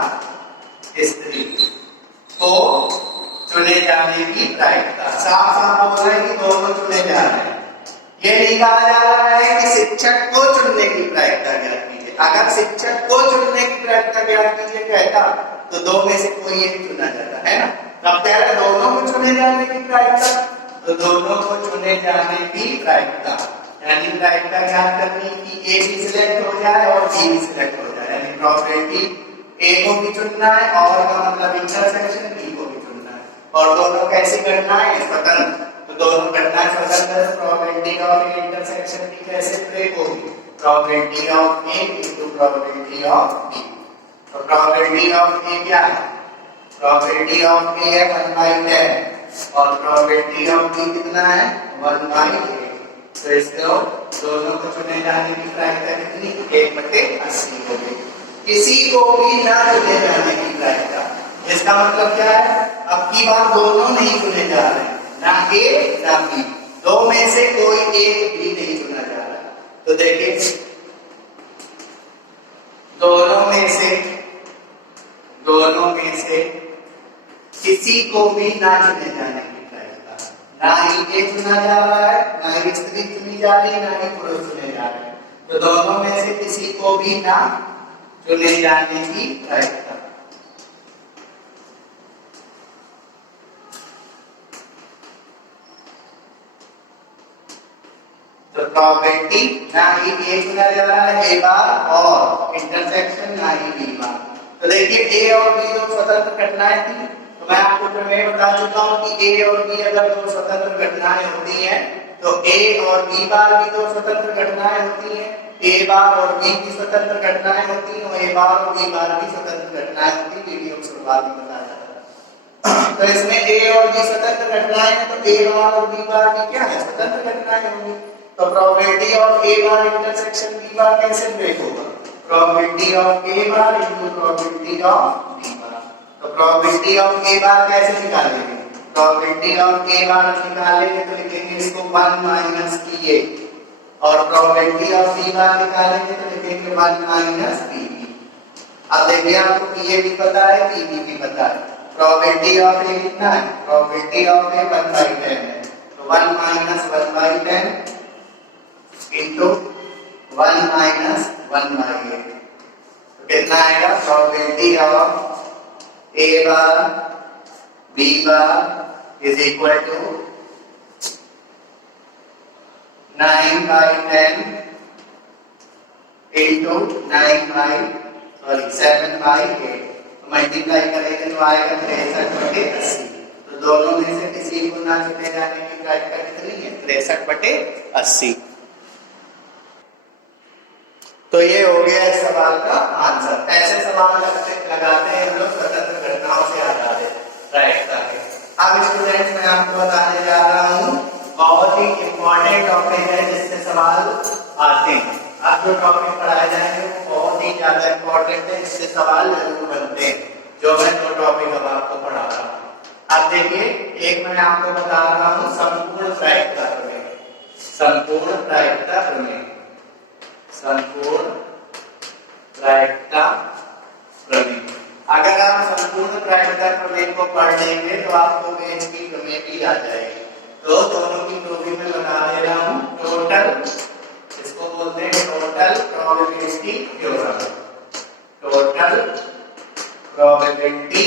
स्त्री को चुने जाने की प्रायिकता। साफ साफ बोल रहे हैं कि दोनों चुने जा रहे हैं। ये नहीं कहा जा रहा है कि शिक्षक को चुनने की प्रायिकता ज्ञात कीजिए। अगर शिक्षक को चुनने की प्रायिकता ज्ञात कीजिए कहता तो दो में से कोई एक चुना जाता है ना। तब कह रहा दोनों को चुने जाने की प्रायिकता, तो दोनों को चुने जाने की प्रायिकता, यानी प्रायिकता ज्ञात करनी कि ए भी सिलेक्ट हो जाए और बी भी सिलेक्ट हो जाए, यानी प्रोबेबिलिटी ए को भी चुनना है और का मतलब इंटरसेक्शन बी को भी चुनना है। और दोनों कैसी घटनाएं स्वतंत्र, तो दोनों घटनाएं स्वतंत्र, प्रोबेबिलिटी ऑफ इंटरसेक्शन की कैसे ब्रेक होगी, probability of A into probability of B. तो प्रोबेबिलिटी ऑफ ए क्या है, प्रोबेबिलिटी ऑफ ए है 1/10 और प्रोबेबिलिटी ऑफ बी कितना है 1/8। तो इसको दोनों को चुने जाने की प्रायिकता कितनी 1/80 हो गई। किसी को भी ना चुने जाने की प्रायिकता, इसका मतलब क्या है, अब की बार दोनों नहीं चुने जा रहे हैं, ना ए ना बी, दो में से कोई एक भी नहीं चुना जा रहा। तो देखिए दोनों में से किसी को भी ना चुने जाने की प्रायिकता, ना ही ए चुना जा रहा है, ना ही स्त्री चुनी जा रही है, ना ही पुरुष चुने जा रहे हैं। तो दोनों में से किसी को भी ना चुने जाने की प्रायिकता। तो प्रोबेबिलिटी ना ही ए चुना जा रहा है ए बार और इंटरसेक्शन ना ही बी बार। तो देखिए ए और बी दो स्वतंत्र घटनाएं थी, तो मैं आपको प्रमेय बता चुका हूं कि ए और बी अगर दो स्वतंत्र घटनाएं होती हैं तो ए और बी बार भी दो स्वतंत्र घटनाएं होती हैं, ए बार और बी की स्वतंत्र घटनाएं होती हैं और ए बार और बी बार की स्वतंत्र घटनाएं होती हैं। वीडियो की शुरुआत में बताया था। तो इसमें ए और बी स्वतंत्र घटनाएं हैं, तो ए बार और बी बार भी क्या है स्वतंत्र घटनाएं होंगी। तो probability of A bar intersection B bar कैसे ब्रेक होगा, probability of A bar into probability of B bar. तो प्रोबेबिलिटी ऑफ ए बार कैसे निकालेंगे, प्रोबेबिलिटी ऑफ ए बार निकालेंगे तो लिखेंगे इसको 1 माइनस पी ए, और प्रोबेबिलिटी ऑफ बी बार निकालेंगे तो लिखेंगे 1 माइनस पी बी। अब देखिए आपको पी ए भी पता है, पी बी भी पता है। प्रोबेबिलिटी ऑफ ए कितना है, प्रोबेबिलिटी ऑफ ए 1/10 है, तो 1 माइनस 1/10 इंटू 1 माइनस 1/8। तो कितना आएगा, probability of A bar B bar is equal to 9/10 into 7/8। Multiply करेंगे तो आएगा 63/80। तो दोनों में से किसी को ना चुने जाने की प्रायिकता कितनी है 63/80। तो ये हो गया इस सवाल का आंसर। ऐसे सवाल लगाते हैं हम लोग स्वतंत्र घटनाओं से आधारित प्रायिकता के। अब स्टूडेंट्स मैं आपको बताने जा रहा हूँ बहुत ही इंपॉर्टेंट टॉपिक है जिससे सवाल आते हैं। अब जो टॉपिक पढ़ाए जाएंगे वो बहुत ही ज्यादा इंपॉर्टेंट है, इससे सवाल जरूर बनते हैं, जो मैं जो टॉपिक अब आपको पढ़ा रहा हूँ। अब देखिए एक मैं आपको बता रहा हूँ संपूर्ण प्रायिकता प्रमेय, संपूर्ण प्रायिकता प्रमेय, संपूर्ण प्रायिकता प्रमेय। अगर आप संपूर्ण प्रायिकता प्रमेय को पढ़ लेंगे तो आपको वेज की प्रमेय भी आ जाएगी। तो दोनों की टोपी में बता दे रहा हूं, टोटल, इसको बोलते हैं total probability theorem, total probability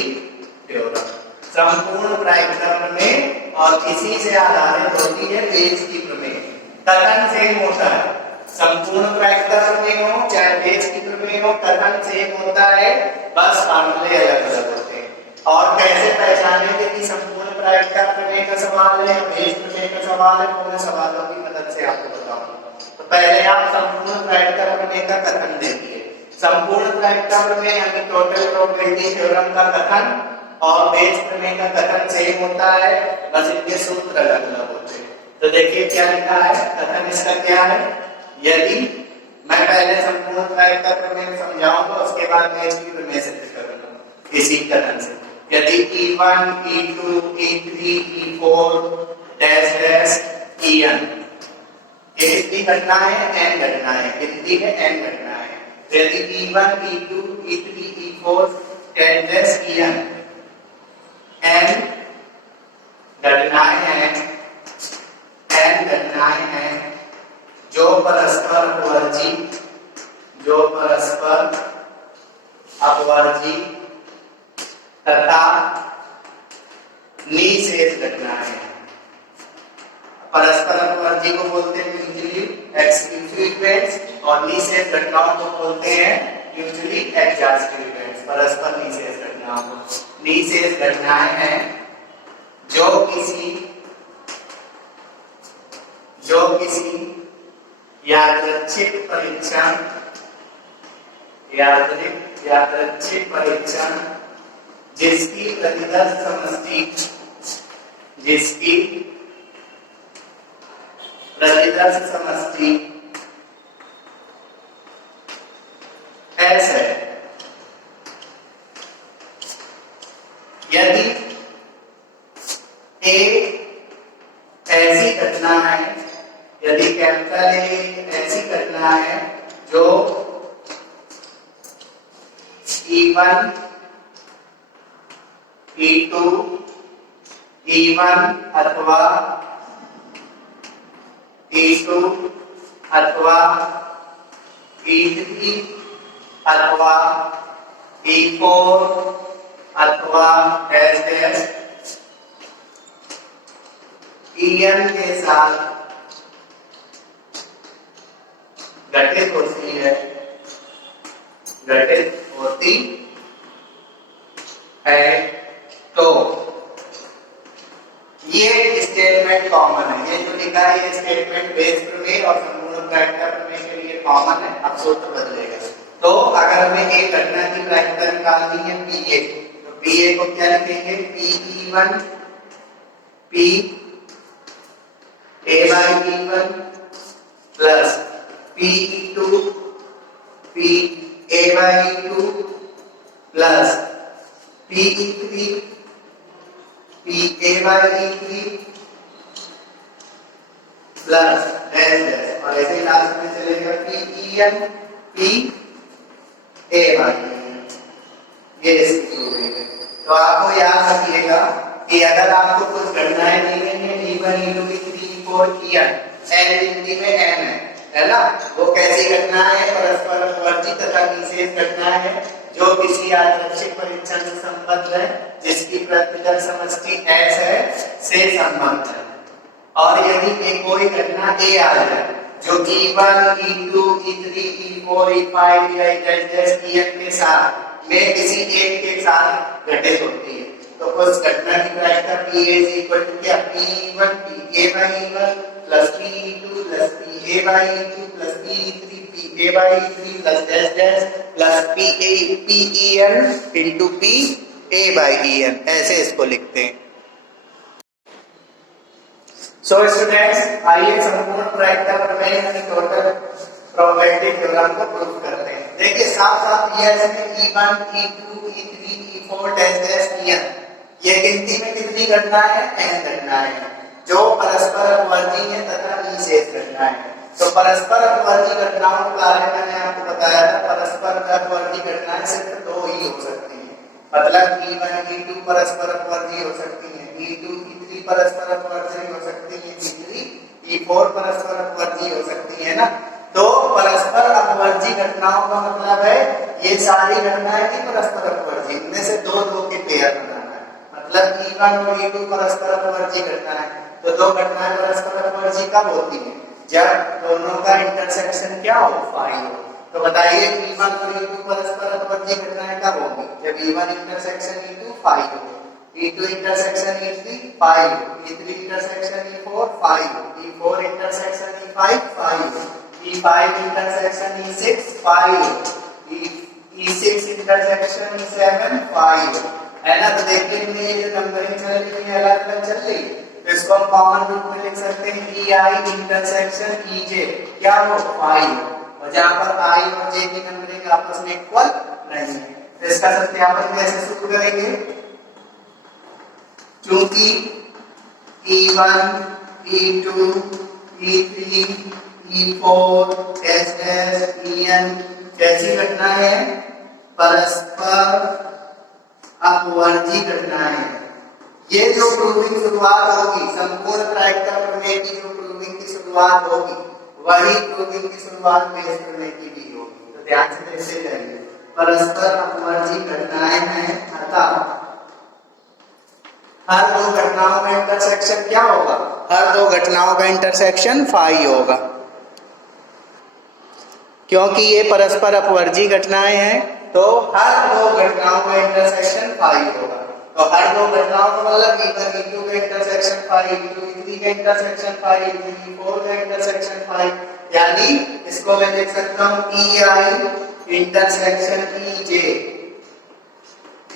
theorem, संपूर्ण प्रायिकता प्रमेय, और इसी से आधारित होती है वेज की प्रमेय। कथन सेम होता है, संपूर्ण प्रायिकता प्रमेय हो चाहे वेज की प्रमेय हो, कथन सेम होता है, बस फार्मूले अलग अलग होते हैं। और कैसे पहचानेंगे कि संपूर्ण प्रायिकता प्रमेय का सवाल है वेज प्रमेय का सवाल है, पूरे सवालों की मदद से आपको बताऊंगा। तो पहले आप संपूर्ण प्रायिकता प्रमेय का कथन देखिए। संपूर्ण प्रायिकता प्रमेय यानी टोटल प्रोबेबिलिटी थ्योरम का कथन और वेज प्रमेय का कथन सेम होता है, बस इनके सूत्र अलग अलग होते हैं। तो देखिए क्या लिखा है, कथन इसका क्या है, यदि मैं पहले संपूर्ण प्रायिकता प्रमेय समझाऊंगा उसके बाद वेज की प्रमेय सिद्ध करूंगा इसी कथन से। यदि E1, E2, E3, E4 dash dash En, ये कितनी घटनाएं हैं, n घटनाएं, कितनी है n घटनाएं। यदि E1, E2, E3, E4 dash dash En, n घटनाएं हैं, n घटनाएं हैं जो परस्पर अपवर्जी, जो परस्पर अपवर्जी तथा निषेध घटनाएं। परस्पर अपवर्जी को बोलते हैं म्यूचुअली एक्सक्लूसिव इवेंट्स और निषेध घटनाओं को बोलते हैं म्यूचुअली एग्जॉस्टिव इवेंट्स। परस्पर निषेध घटनाओं को, निषेध घटनाएं हैं जो किसी यादृच्छिक परीक्षण जिसकी प्रतिदर्श समष्टि S है, यदि A ऐसी घटना है, यदि कैपिटल A ऐसी घटना है जो E1, E2, E1 अथवा E2 अथवा E3 अथवा E4 अथवा डैश En के साथ घटित होती है तो ये स्टेटमेंट कॉमन है। ये जो लिखा है ये स्टेटमेंट बेस प्रमेय और संपूर्ण प्रायिकता प्रमेय के लिए कॉमन है। अब सूत्र बदलेगा। तो अगर हमें एक घटना की प्रायिकता निकालनी है PA, तो PA को क्या लिखेंगे? PE1 P A/E1 plus PE2 P A/E2 plus PE3 P A/E3 plus dash और ऐसे ही लास्ट में चलेगा PEN P A/E। ये इसकी है। तो आपको याद रखिएगा कि अगर आपको कुछ घटनाएं दी गई हैं E1 E2 E3 E4 EN n गिनती में n है ना, वो कैसी घटना है? परस्पर अपवर्ती तथा विशेष घटना है जो किसी यादृच्छिक परीक्षण से संबद्ध है जिसकी प्रतिदर्श समष्टि S है से संबद्ध है। और यदि कोई घटना A आ जाए जो E1 E2 E3 E4 E5 EN के साथ में किसी एक के साथ घटित होती है तो उस घटना की प्रायिकता PA क्या? PE1 P A/E1 plus PE2 plus PA/E2 plus PE3 PA/E3 plus dash plus PEN into PA/EN, ऐसे इसको लिखते हैं। सो स्टूडेंट्स, आइए संपूर्ण प्रायिकता प्रमेय यानी टोटल प्रोबेबिलिटी थ्योरम को प्रूव करते हैं। देखिए साफ साफ दिया है E1 E2 E3 E4 dash EN, ये गिनती में कितनी घटनाएं हैं? n घटनाएं हैं जो परस्पर अपवर्ती है तथा विशेष घटनाएं हैं। तो परस्पर अपवर्ती घटनाओं के बारे में मैंने आपको बताया था, परस्पर अपवर्ती घटनाएं सिर्फ दो ही हो सकती हैं। मतलब E1 E2 परस्पर अपवर्ती हो सकती हैं, E2 E3 परस्पर अपवर्ती हो सकती हैं, E3 E4 परस्पर अपवर्ती हो सकती है ना। तो परस्पर अपवर्ती घटनाओं का मतलब है ये सारी घटनाएं की परस्पर अपवर्ती, इनमें से दो के पेयर बनाना है। मतलब E1 और E2 परस्पर अपवर्ती घटना है तो दो घटनाएं परस्पर अपवर्ती कब होती है? जब दोनों का इंटरसेक्शन क्या हो? फाई हो। तो बताइए E1 और E2 परस्पर अपवर्ती घटनाएं कब होगी? जब E1 इंटरसेक्शन E2 फाई हो, E2 इंटरसेक्शन E3 फाई हो, E3 इंटरसेक्शन E4 फाई हो, E4 इंटरसेक्शन E5 फाई हो, E5 इंटरसेक्शन E6 फाई हो, E6 इंटरसेक्शन E7 फाई हो, है ना। तो देखिए इनमें ये जो नंबरिंग चल रही है अलग अलग चल रही है, तो इसको हम कॉमन रूप में लिख सकते हैं EI इंटरसेक्शन EJ क्या हो? फाई हो। और जहां पर I और J की नंबरिंग आपस में इक्वल नहीं है तो इसका सत्यापन कैसे शुरू करेंगे? क्योंकि E1 E2 E3 E4 EN कैसी घटना है? परस्पर अपवर्ती घटनाएं हैं। ये जो प्रूविंग शुरुआत होगी, संपूर्ण प्रायिकता प्रमेय की जो प्रूविंग की शुरुआत होगी वही प्रूविंग की शुरुआत बेस प्रमेय की भी होगी। तो ध्यान से देखते जाइए, परस्पर अपवर्ती घटनाएं हैं अतः हर दो घटनाओं का इंटरसेक्शन क्या होगा? हर दो घटनाओं का इंटरसेक्शन फाई होगा। क्योंकि ये परस्पर अपवर्ती घटनाएं हैं तो हर दो घटनाओं का इंटरसेक्शन फाई होगा। तो हर दो घटनाओं का मतलब E1 E2 का इंटरसेक्शन 5, E2 E3 का इंटरसेक्शन 5, E3 E4 का इंटरसेक्शन 5, यानी इसको मैं लिख सकता हूँ EI intersection EJ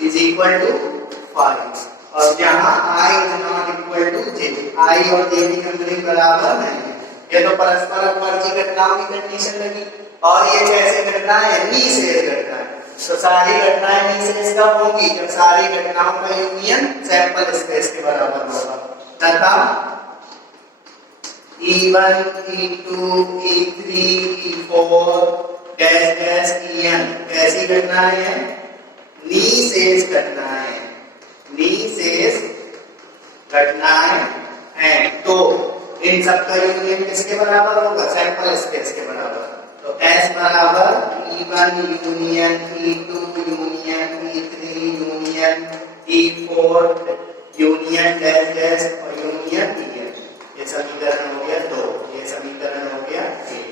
is equal to 5, और जहां I is not equal to J, I और J की कंपनी बराबर नहीं है। ये तो परस्पर अपवर्ती घटनाओं की कंडीशन लगी। और ये कैसे घटनाएं हैं? नी शेष घटनाएं। तो सारी घटनाएं नी शेष कब होगी? जब सारी घटनाओं का यूनियन सैंपल स्पेस के बराबर होगा। तथा E1 E2 E3 E4 dash dash En कैसी घटनाएं हैं? नी शेष घटनाएं, नी शेष घटनाएं हैं। तो इन सबका यूनियन किसके बराबर होगा? सैंपल स्पेस के बराबर। तो S बराबर E1 union E2 union E3 union E4 union dash dash और यूनियन En। ये समीकरण हो गया 2, ये समीकरण हो गया 1।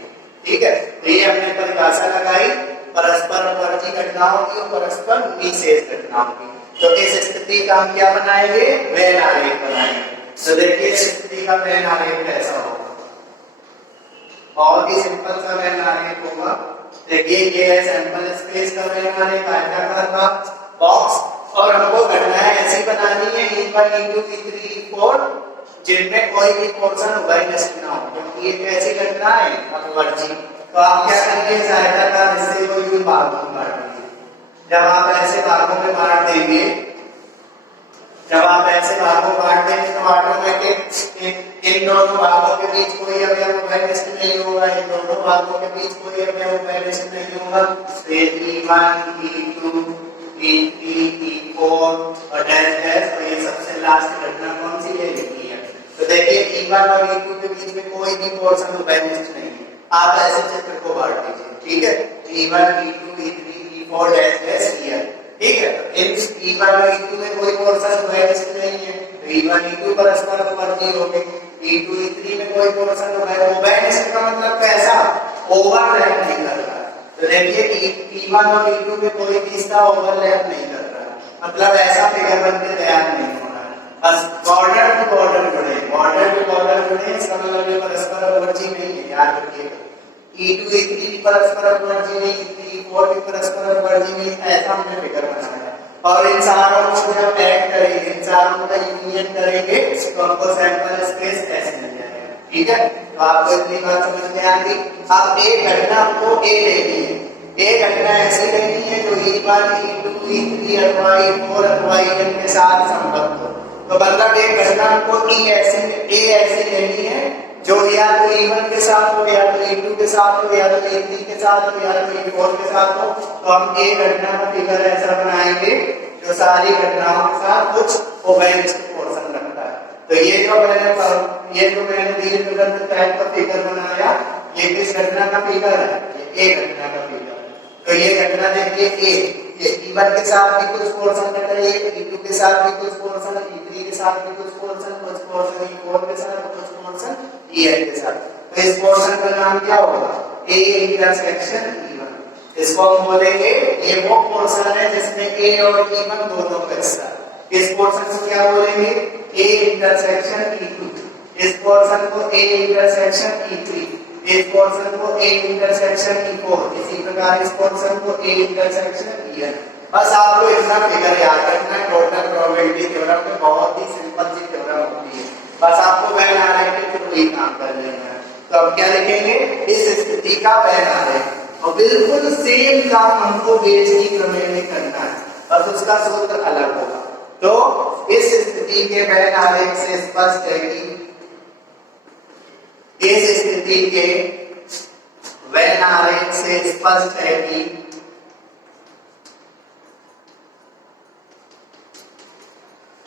ठीक है, तो ये हमने परिभाषा लगाई परस्पर अपवर्ती घटनाओं की और परस्पर निषेध घटनाओं की। तो इस स्थिति का हम क्या बनाएंगे? वेन आरेख बनाएंगे। तो देखिए इस स्थिति का वेन आरेख कैसा होगा? बहुत ही सिंपल सा वेन आरेख होगा। देखिए ये है सैंपल स्पेस का वेन आरेख, आयताकार का बॉक्स, और हमको घटनाएं ऐसी बनानी है E1 E2 E3 E4 जिनमें कोई भी पोर्शन उभयनिष्ठ ना हो, क्योंकि ये कैसी घटना है? अपवर्ती। तो आप क्या करेंगे? इस आयताकार हिस्से को यूं भागों में बांट दीजिए। जब आप ऐसे भागों में बांट देंगे, जब आप ऐसे भागों बांट देंगे तो ऑटोमेटिक इन दोनों भागों के बीच कोई अवयव उभयनिष्ठ नहीं होगा, इन दोनों भागों के बीच कोई अवयव उभयनिष्ठ नहीं होगा। तो E1 E2 E3 E4 और डैश डैश, और ये सबसे लास्ट घटना कौन सी है? तो देखिए E1 और E2 के बीच में कोई भी पोर्शन उभयनिष्ठ नहीं है। आप ऐसे चित्र को बांट दीजिए। ठीक है, E1 E2 E3 E4 dash dash EN। ठीक है, इन E1 और E2 में कोई पोर्शन उभयनिष्ठ नहीं है, तो E1 E2 परस्पर अपवर्ती हो गए। E2 E3 में कोई पोर्शन उभयनिष्ठ का मतलब कैसा? ओवरलैप नहीं कर रहा। तो देखिए E1 और E2 में कोई भी इसका ओवरलैप नहीं कर रहा, मतलब ऐसा फिगर बनके तैयार नहीं हो रहा है। बस बॉर्डर टू बॉर्डर जुड़े, बॉर्डर टू बॉर्डर जुड़े, इसका मतलब ये परस्पर अपवर्ती नहीं है, याद रखिएगा। E2 E3 भी परस्पर अपवर्ती नहीं, E3 E4 भी परस्पर अपवर्ती नहीं, ऐसा हमने फिगर बनाया। और इन सारों को जब ऐड करेंगे, इन सारों का यूनियन करेंगे तो हमको सैंपल स्पेस ऐसे मिल जाएगा। ठीक है, तो आपको इतनी बात समझ में आ गई। अब एक घटना को A लेनी है, एक घटना ऐसी लेनी है जो E1 E2 E3 अथवा E4 अथवा En के साथ संबद्ध हो। तो मतलब एक घटना को A ऐसी लेनी है जो या तो E1 के साथ हो, या तो E2 के साथ हो, या तो E3 के साथ हो, या तो E4 के साथ हो। तो हम एक घटना का फिगर ऐसा बनाएंगे जो सारी घटनाओं के साथ कुछ उभयनिष्ठ पोर्शन रखता है। तो ये जो मैंने दीर्घवृत्त टाइप का फिगर बनाया, ये किस घटना का फिगर है? ये एक घटना का फिगर। तो ये घटना देखिए ये E1 के साथ भी कुछ पोर्शन रख रही है, E2 के साथ भी कुछ पोर्शन, E3 के साथ भी कुछ पोर्शन E4 के साथ, कुछ पोर्शन En के साथ। तो इस पोर्शन का नाम क्या होगा? A intersection E1। इसको हम बोलेंगे ये वो पोर्शन है जिसमें A और E1 दोनों का हिस्सा है। इस पोर्शन को क्या बोलेंगे? A intersection E2। इस पोर्शन को A इंटरसेक्शन E3, इस पोर्शन को A इंटरसेक्शन E4, इसी प्रकार इस पोर्शन को A इंटरसेक्शन En। बस आपको इतना फिगर याद रखना है। टोटल प्रोबेबिलिटी थ्योरम में बहुत ही सिंपल सी थ्योरम होती है, बस आपको वेन आरेख के थ्रू ही काम कर लेना है। तो अब क्या लिखेंगे? इस स्थिति का वेन आरेख, और बिल्कुल सेम काम हमको बेजनी प्रमेय में करना है, बस उसका सूत्र अलग होगा। तो इस स्थिति के वेन आरेख से स्पष्ट है कि इस स्थिति के वेन आरेख से स्पष्ट है कि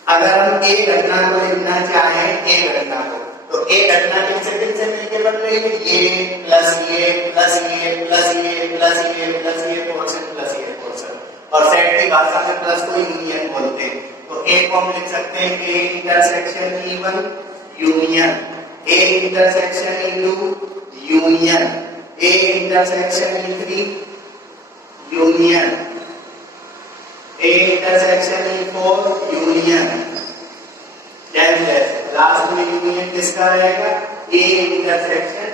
अगर हम एक घटना को लिखना चाहें, एक घटना को, तो एक घटना किन से मिलकर बन रही है? ये प्लस ये प्लस ये प्लस ये प्लस ये प्लस ये पोर्शन प्लस ये पोर्शन, और सेट की भाषा में प्लस को यूनियन बोलते हैं। तो एक को हम लिख सकते हैं A intersection E1 union A intersection E2 union A intersection E3 union A intersection E4 union dash dash, last में यूनियन किसका रहेगा, ए इंटरसेक्शन।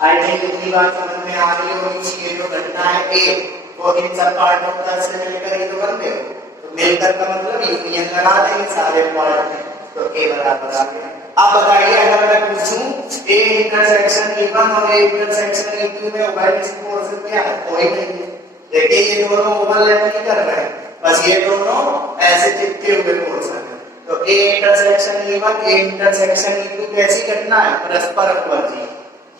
आई थिंक इतनी बात समझ में आ रही होगी कि ये जो घटना है ए वो इन सब पार्टों का से मिलकर ये तो बन गए, तो मिलकर का मतलब यूनियन लगा देंगे सारे पार्ट में, तो ए बराबर आ गया। अब बताइए अगर मैं पूछूं ए इंटरसेक्शन E1 और ए इंटरसेक्शन E2 में ओवरलैप पोर्शन क्या है, कोई नहीं है। देखिए ये दोनों ओवरलैप नहीं कर रहे हैं, बस ये दोनों ऐसे चिपके हुए पोर्शन है। तो A intersection E1 A intersection E2 कैसी घटना है, परस्पर अपवर्ती।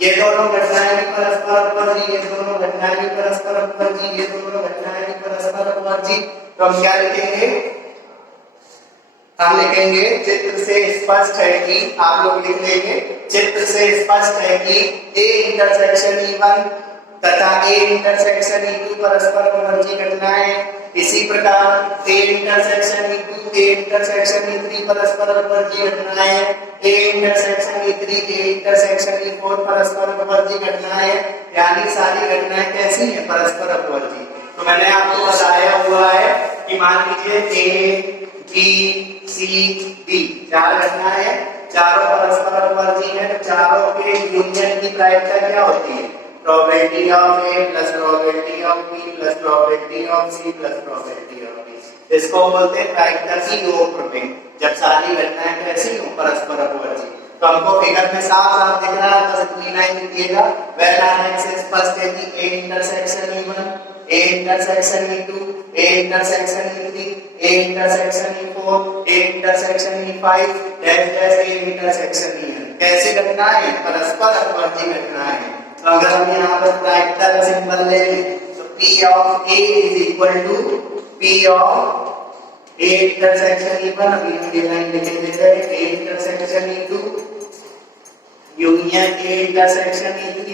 ये दोनों घटनाएं भी परस्पर अपवर्ती, ये दोनों घटनाएं भी परस्पर अपवर्ती, ये दोनों घटनाएं भी परस्पर अपवर्ती। तो हम क्या लिखेंगे, हम लिखेंगे चित्र से स्पष्ट है कि, आप लोग लिख लेंगे चित्र से स्पष्ट है कि ए इंटरसेक्शन E1 तथा ए इंटरसेक्शन E2 परस्पर अपवर्ती घटनाएं। इसी प्रकार A intersection E2 A intersection E3 परस्पर अपवर्ती घटनाएं, A intersection E3 A intersection E4 परस्पर अपवर्ती घटनाएं। यानी सारी घटनाएं कैसी हैं, परस्पर अपवर्ती। तो मैंने आपको बताया हुआ है कि मान लीजिए ए बी सी डी चार घटनाएं हैं, चारों परस्पर अपवर्ती हैं, तो चारों के यूनियन की प्रायिकता क्या होती है, probability of A plus probability of B plus probability of C plus probability of D. इसको बोलते हैं प्रायिकता की योग प्रमेय, जब सारी घटनाएं कैसी हो, परस्पर अपवर्ती। तो हमको फिगर में साफ साफ दिख रहा है, बस इतनी लाइन लिखिएगा, वेल आने से स्पष्ट है कि A intersection E1 A intersection E2 A intersection E3 A intersection E4 A intersection E5 dash dash A intersection EN कैसी घटनाएं हैं, परस्पर अपवर्ती घटनाएं हैं। तो अगर हम यहाँ पर प्रायिकता का सिंबल ले लें तो P of A is equal to P of A intersection E1, अभी हम ये लाइन लिख देते हैं, A intersection E2 union A intersection E3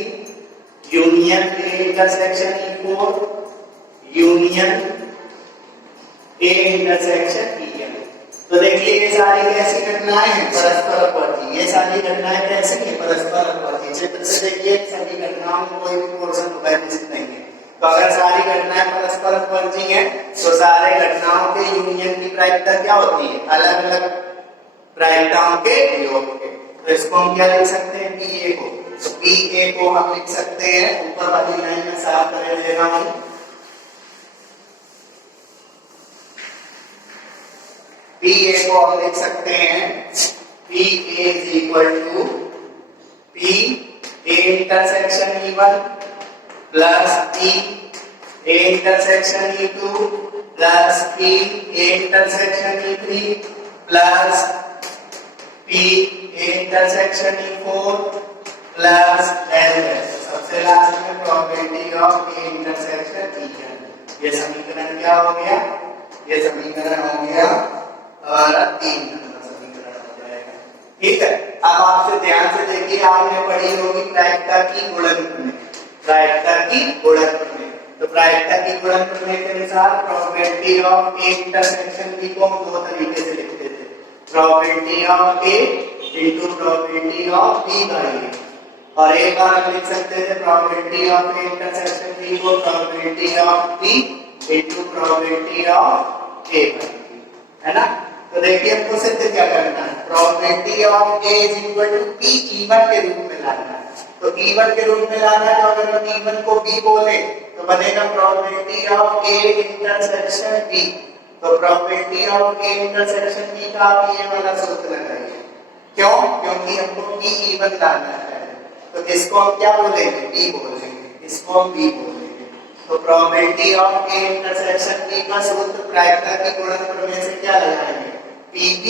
union A intersection E4 union A intersection EN। तो देखिए ये सारी कैसी घटनाएं हैं, परस्पर अपवर्ती। ये सारी घटनाएं कैसी हैं, परस्पर अपवर्ती। चित्र से देखिए सभी घटनाओं में कोई भी पोर्शन उपस्थित नहीं है। तो अगर सारी घटनाएं परस्पर अपवर्ती हैं तो सारे घटनाओं के यूनियन की प्रायिकता क्या होती है, अलग अलग प्रायिकताओं के योग के। तो इसको हम क्या लिख सकते हैं, PA को। तो PA को हम लिख सकते हैं, ऊपर वाली लाइन में साफ कर दे रहा हूं, PA को हम लिख सकते हैं PA is equal to P A intersection E1 plus P A intersection E2 plus P A intersection E3 plus P A intersection E4 plus dash। सबसे लास्ट में probability of A intersection EN। ये समीकरण क्या हो गया, ये समीकरण हो गया और 3 नंबर समीकरण हो जाएगा। ठीक है, अब आपसे ध्यान से देखिए, आपने पढ़ी होगी प्रायिकता की गुणन प्रमेय, प्रायिकता की गुणन प्रमेय। तो प्रायिकता की गुणन प्रमेय के अनुसार probability of A intersection B को हम दो तरीके से लिखते थे, probability of A into probability of B by A. और एक बार हम लिख सकते थे probability of A intersection B को probability of B into probability of A by B, है ना। तो देखिए हमको सिद्ध क्या करना है, probability of A is equal to P E1 के रूप में लाना है। तो E1 के रूप में लाना है, तो अगर हम E1 को B बोले तो बनेगा probability of A intersection B। तो probability of A intersection B का आप ये वाला सूत्र लगाइए, क्यों, क्योंकि हमको P E1 लाना है। तो इसको हम क्या बोलेंगे, B बोलेंगे, इसको हम B बोलेंगे। तो probability of A intersection B का सूत्र प्रायिकता की गुणन प्रमेय से क्या लगाएंगे, PB।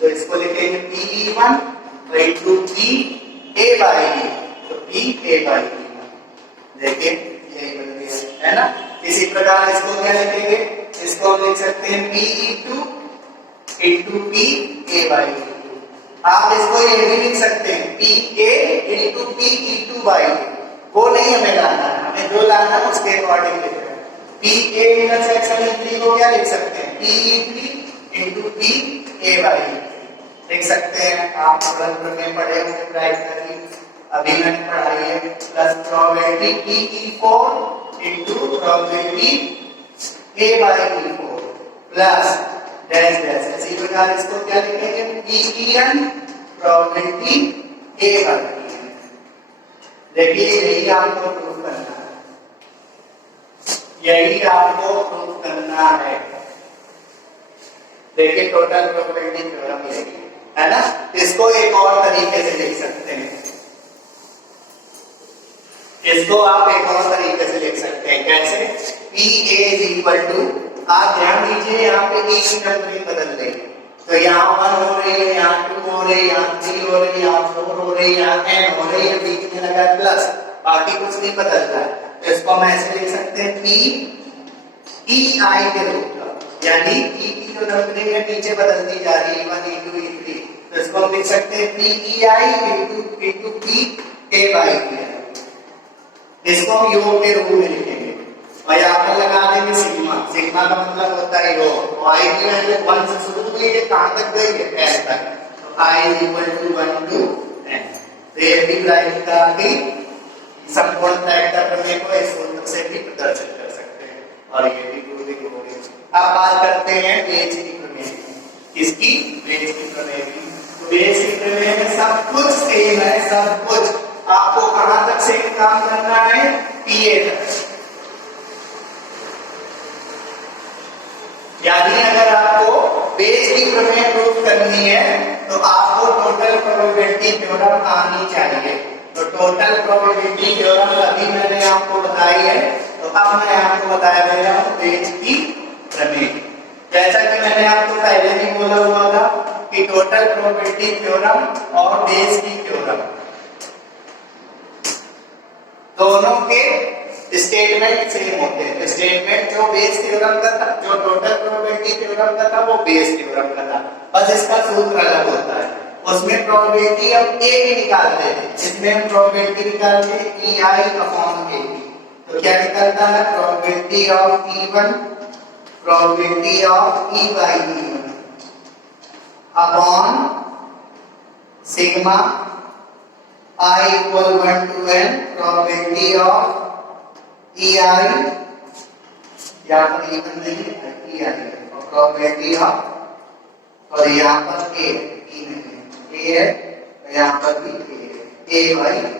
तो इसको लिखेंगे PE1 into PA by B, तो PA बाई B। देखिए यही बन गया, है ना। इसी प्रकार इसको क्या लिखेंगे, इसको हम लिख सकते हैं PE2 into PA by B। आप इसको ये भी लिख सकते हैं PA into PE2 by B। वो नहीं हमें लाना है, हमें जो लाना है उसके अकॉर्डिंग लिख रहे हैं। PA इंटरसेक्शन E3 को क्या लिख सकते हैं, PE3 into PA by B लिख सकते हैं। आप गुणन प्रमेय पढ़े होंगे प्रायिकता की, अभी मैंने पढ़ाई है। Plus probability PE4 into probability A by B4 plus dash dash. इसी प्रकार इसको क्या लिखेंगे, P probability A by P। देखिए यही आपको प्रूव करना है, यही आपको प्रूव करना है। देखिए टोटल प्रोबेबिलिटी थ्योरम यही है ना। इसको एक और तरीके से लिख सकते हैं, इसको आप एक और तरीके से लिख सकते हैं। कैसे, PA इज इक्वल टू, आप ध्यान दीजिए यहाँ पे एक ही नंबरिंग बदल रही है, तो यहाँ 1 हो रही है, यहाँ 2 हो रही है, यहाँ 3 हो रही है, यहाँ 4 हो रही है, यहाँ n हो रही है, बीच में लगा प्लस, बाकी कुछ नहीं बदल रहा है। तो इसको हम ऐसे लिख सकते हैं P EI के रूप में, यानी E की जो नंबरिंग है नीचे बदलती जा रही है, 1 E2 E3, तो इसको हम लिख सकते हैं PEI into P A by P। इसको हम योग के रूप में लिखेंगे और यहाँ पर लगा देंगे सिग्मा। सिग्मा का मतलब होता है योग। आई की वैल्यू 1 से शुरू हुई है, कहां तक गई है, n तक, तो I is equal to 1 to n। तो ये भी प्राइम का भी संपूर्ण प्रायिकता प्रमेय को इस सूत्र से भी प्रदर्शित कर सकते हैं और ये भी प्रूविंग हो गई। अब बात करते हैं वेज की प्रमेय की। किसकी, वेज की प्रमेय की। तो वेज की प्रमेय में सब कुछ सेम है, सब कुछ। आपको कहां तक से काम करना है, PA तक। यानी अगर आपको वेज की प्रमेय प्रूव करनी है तो आपको टोटल प्रोबेबिलिटी थ्योरम आनी चाहिए। तो टोटल प्रोबेबिलिटी थ्योरम अभी मैंने आपको बताई है, तो अब मैं आपको बताया दे रहा हूं वेज की प्रमेय। जैसा कि मैंने आपको पहले भी बोला हुआ था कि टोटल प्रोबेबिलिटी थ्योरम और वेज की थ्योरम दोनों के स्टेटमेंट सेम होते हैं। स्टेटमेंट जो बेस थ्योरम का था, जो टोटल प्रोबेबिलिटी थ्योरम का था, वो बेस थ्योरम का था, बस इसका सूत्र अलग होता है। उसमें प्रोबेबिलिटी हम A की निकालते थे, इसमें हम प्रोबेबिलिटी निकालते हैं EI अपॉन A। तो क्या निकलता है, probability of E1 probability of E by E1 upon sigma I equal 1 to n probability of EI, यहाँ पर E1 नहीं है, EI और probability of, और यहाँ पर A, E नहीं है, A है, यहाँ पर भी A है, A by E।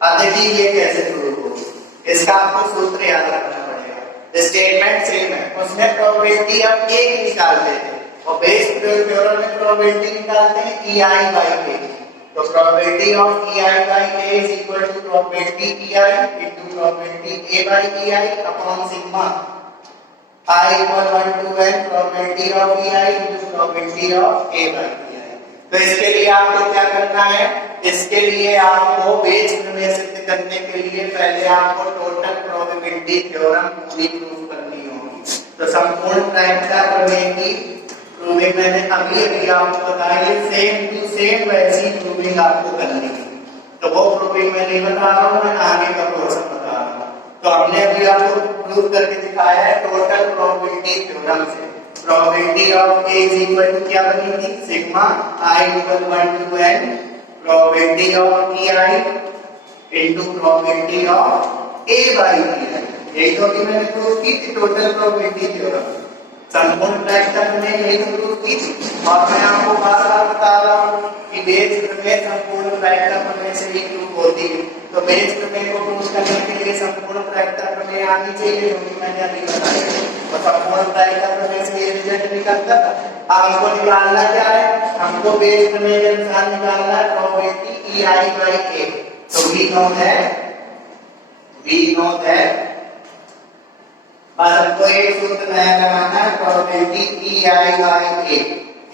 अब देखिए ये कैसे प्रूव होगी, इसका आपको सूत्र याद रखना पड़ेगा। स्टेटमेंट सेम है, उसमें प्रोबेबिलिटी हम A की निकालते थे और बेस थ्योरम में प्रोबेबिलिटी निकालते हैं EI by A। तो probability of EI by A is equal to probability EI into probability A by EI upon sigma I equal 1 to n probability of EI into probability of A by EI। तो इसके लिए आपको क्या करना है, इसके लिए आपको बेस प्रमेय सिद्ध करने के लिए पहले आपको टोटल प्रोबेबिलिटी थ्योरम पूरी प्रूव करनी होगी। तो संपूर्ण प्रायिकता प्रमेय की प्रूविंग मैंने अभी आपको बताई, सेम टू सेम वैसी प्रूविंग आपको करनी है। तो वो प्रूविंग मैं नहीं बता रहा हूँ, मैं आगे का प्रोसेस बता रहा हूँ। तो हमने अभी आपको प्रूव करके दिखाया है टोटल प्रोबेबिलिटी थ्योरम से। Probability of A is equal to क्या बनी थी, sigma I equal 1 to n probability of EI into probability of A by EI। यही तो अभी मैंने प्रूव की थी टोटल प्रोबेबिलिटी थ्योरम। संपूर्ण प्रायिकता प्रमेय यही तो प्रूव की थी और मैं आपको बार-बार बता रहा हूँ कि बेस प्रमेय संपूर्ण प्रायिकता प्रमेय से ही प्रूव होती है। तो बेस प्रमेय को प्रूव करने के लिए संपूर्ण प्रायिकता प्रमेय आनी चाहिए, जो कि मैंने अभी बताया। और संपूर्ण प्रायिकता प्रमेय से ये रिजल्ट निकलता था। अब हमको निकालना क्या है, हमको बेस प्रमेय के अनुसार निकालना है प्रोबेबिलिटी EI by A। तो we know that और हमको एक सूत्र नया लगाना है, probability EI by A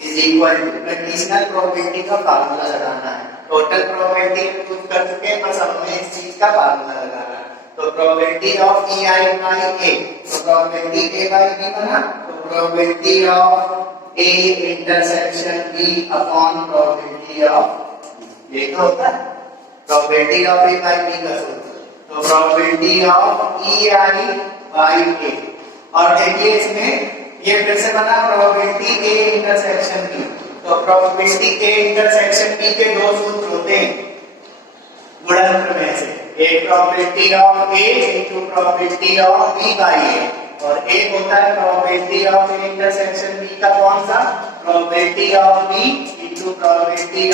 is equal to conditional probability का फार्मूला लगाना है। टोटल प्रोबेबिलिटी प्रूव कर चुके हैं, बस हमें इस चीज का फार्मूला लगाना है। तो probability of EI by A, तो प्रोबेबिलिटी A by B बना, तो probability of A intersection B upon probability of, ये तो होता है probability of A by B का सूत्र। तो probability of EI by A, और देखिए इसमें ये फिर से बना प्रोबेबिलिटी A इंटरसेक्शन B। तो प्रोबेबिलिटी A इंटरसेक्शन B के दो सूत्र होते हैं गुणन प्रमेय से, एक probability of A into probability of B by A और एक होता है probability of A intersection B का कौन सा, probability of B into probability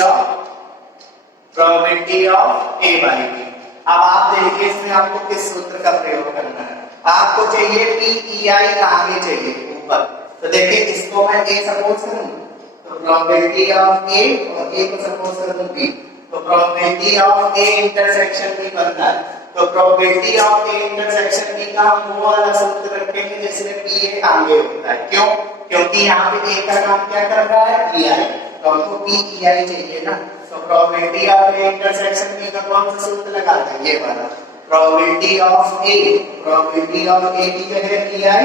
of A by B. अब आप देखिए इसमें आपको किस सूत्र का प्रयोग करना है। आपको चाहिए PEI आगे चाहिए ऊपर, तो देखिए इसको मैं ए सपोज करूं तो प्रोबेबिलिटी ऑफ ए और ए को सपोज करूं बी, तो probability of A intersection B बनता है। तो probability of A intersection B का हम वो वाला सूत्र रखेंगे जिसमें PA आगे होता है। क्यों? क्योंकि यहाँ पे ए का काम क्या कर रहा है, PI, तो हमको PEI चाहिए ना। तो probability of A intersection B का कौन सा सूत्र लगा दें, ये वाला, probability of A, probability of A की जगह PI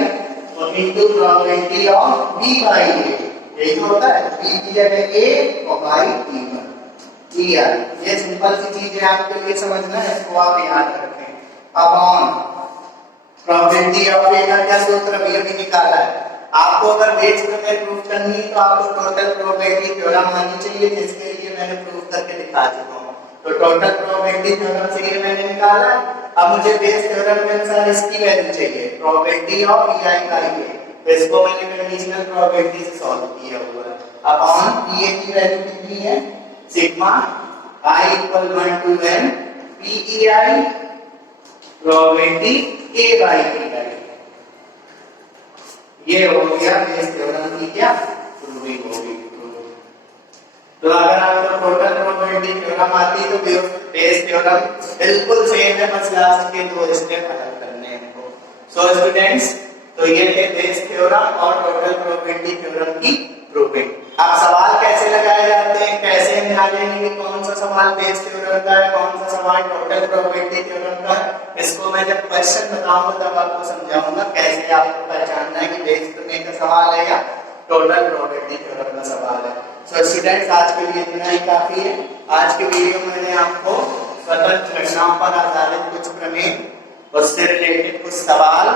और into probability of B by A, यही तो होता है, बी की जगह ए और बाई E1 EI। ये सिंपल सी चीज है, आपके लिए समझना है, इसको आप याद रखें। अपॉन प्रोबेबिलिटी ऑफ ए का क्या सूत्र अभी निकाला है। आपको अगर बेस प्रमेय प्रूफ करनी है तो आपको टोटल प्रोबेबिलिटी थ्योरम आनी चाहिए, जिसके लिए मैंने प्रूफ करके दिखा चुका हूं। तो टोटल प्रोबेबिलिटी थ्योरम से ये मैंने निकाला। अब मुझे बेस थ्योरम के अनुसार इसकी वैल्यू चाहिए, probability of EI by A, तो इसको मैंने कंडीशनल प्रोबेबिलिटी से सॉल्व किया हुआ है। अपॉन PA की वैल्यू कितनी है, sigma I equal 1 to n PEI probability A by B। ये हो गया बेस थ्योरम की क्या प्रूविंग होगी। तो अगर आपको टोटल प्रोबेबिलिटी थ्योरम आती है तो बेस थ्योरम बिल्कुल सेम है, बस लास्ट के दो स्टेप अलग करने हैं हमको। सो स्टूडेंट्स, तो ये है बेस थ्योरम और टोटल प्रोबेबिलिटी थ्योरम की प्रूविंग। अब सवाल कैसे लगाए जाते हैं, कैसे हम जानेंगे कि कौन सा सवाल बेस थ्योरम का है, कौन सा सवाल टोटल प्रोबेबिलिटी थ्योरम का है, इसको मैं जब क्वेश्चन बताऊंगा तब आपको समझाऊंगा कैसे आपको पहचानना है कि बेस प्रमेय का सवाल है या टोटल प्रोबेबिलिटी थ्योरम का सवाल है। सो स्टूडेंट्स, आज के लिए इतना ही काफी है। आज के वीडियो में मैंने आपको स्वतंत्र घटनाओं पर आधारित कुछ प्रमेय, उससे रिलेटेड कुछ सवाल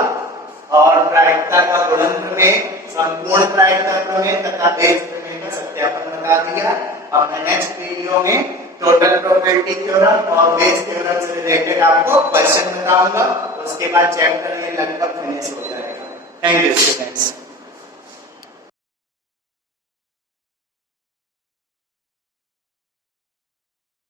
और प्रायिकता का गुणन प्रमेय, संपूर्ण प्रायिकता प्रमेय तथा बेस प्रमेय का सत्यापन बता दिया। अब मैं नेक्स्ट वीडियो में टोटल प्रोबेबिलिटी थ्योरम और बेस थ्योरम से रिलेटेड आपको क्वेश्चन बताऊंगा। उसके बाद चैप्टर ये लगभग फिनिश हो जाएगा। Thank you students.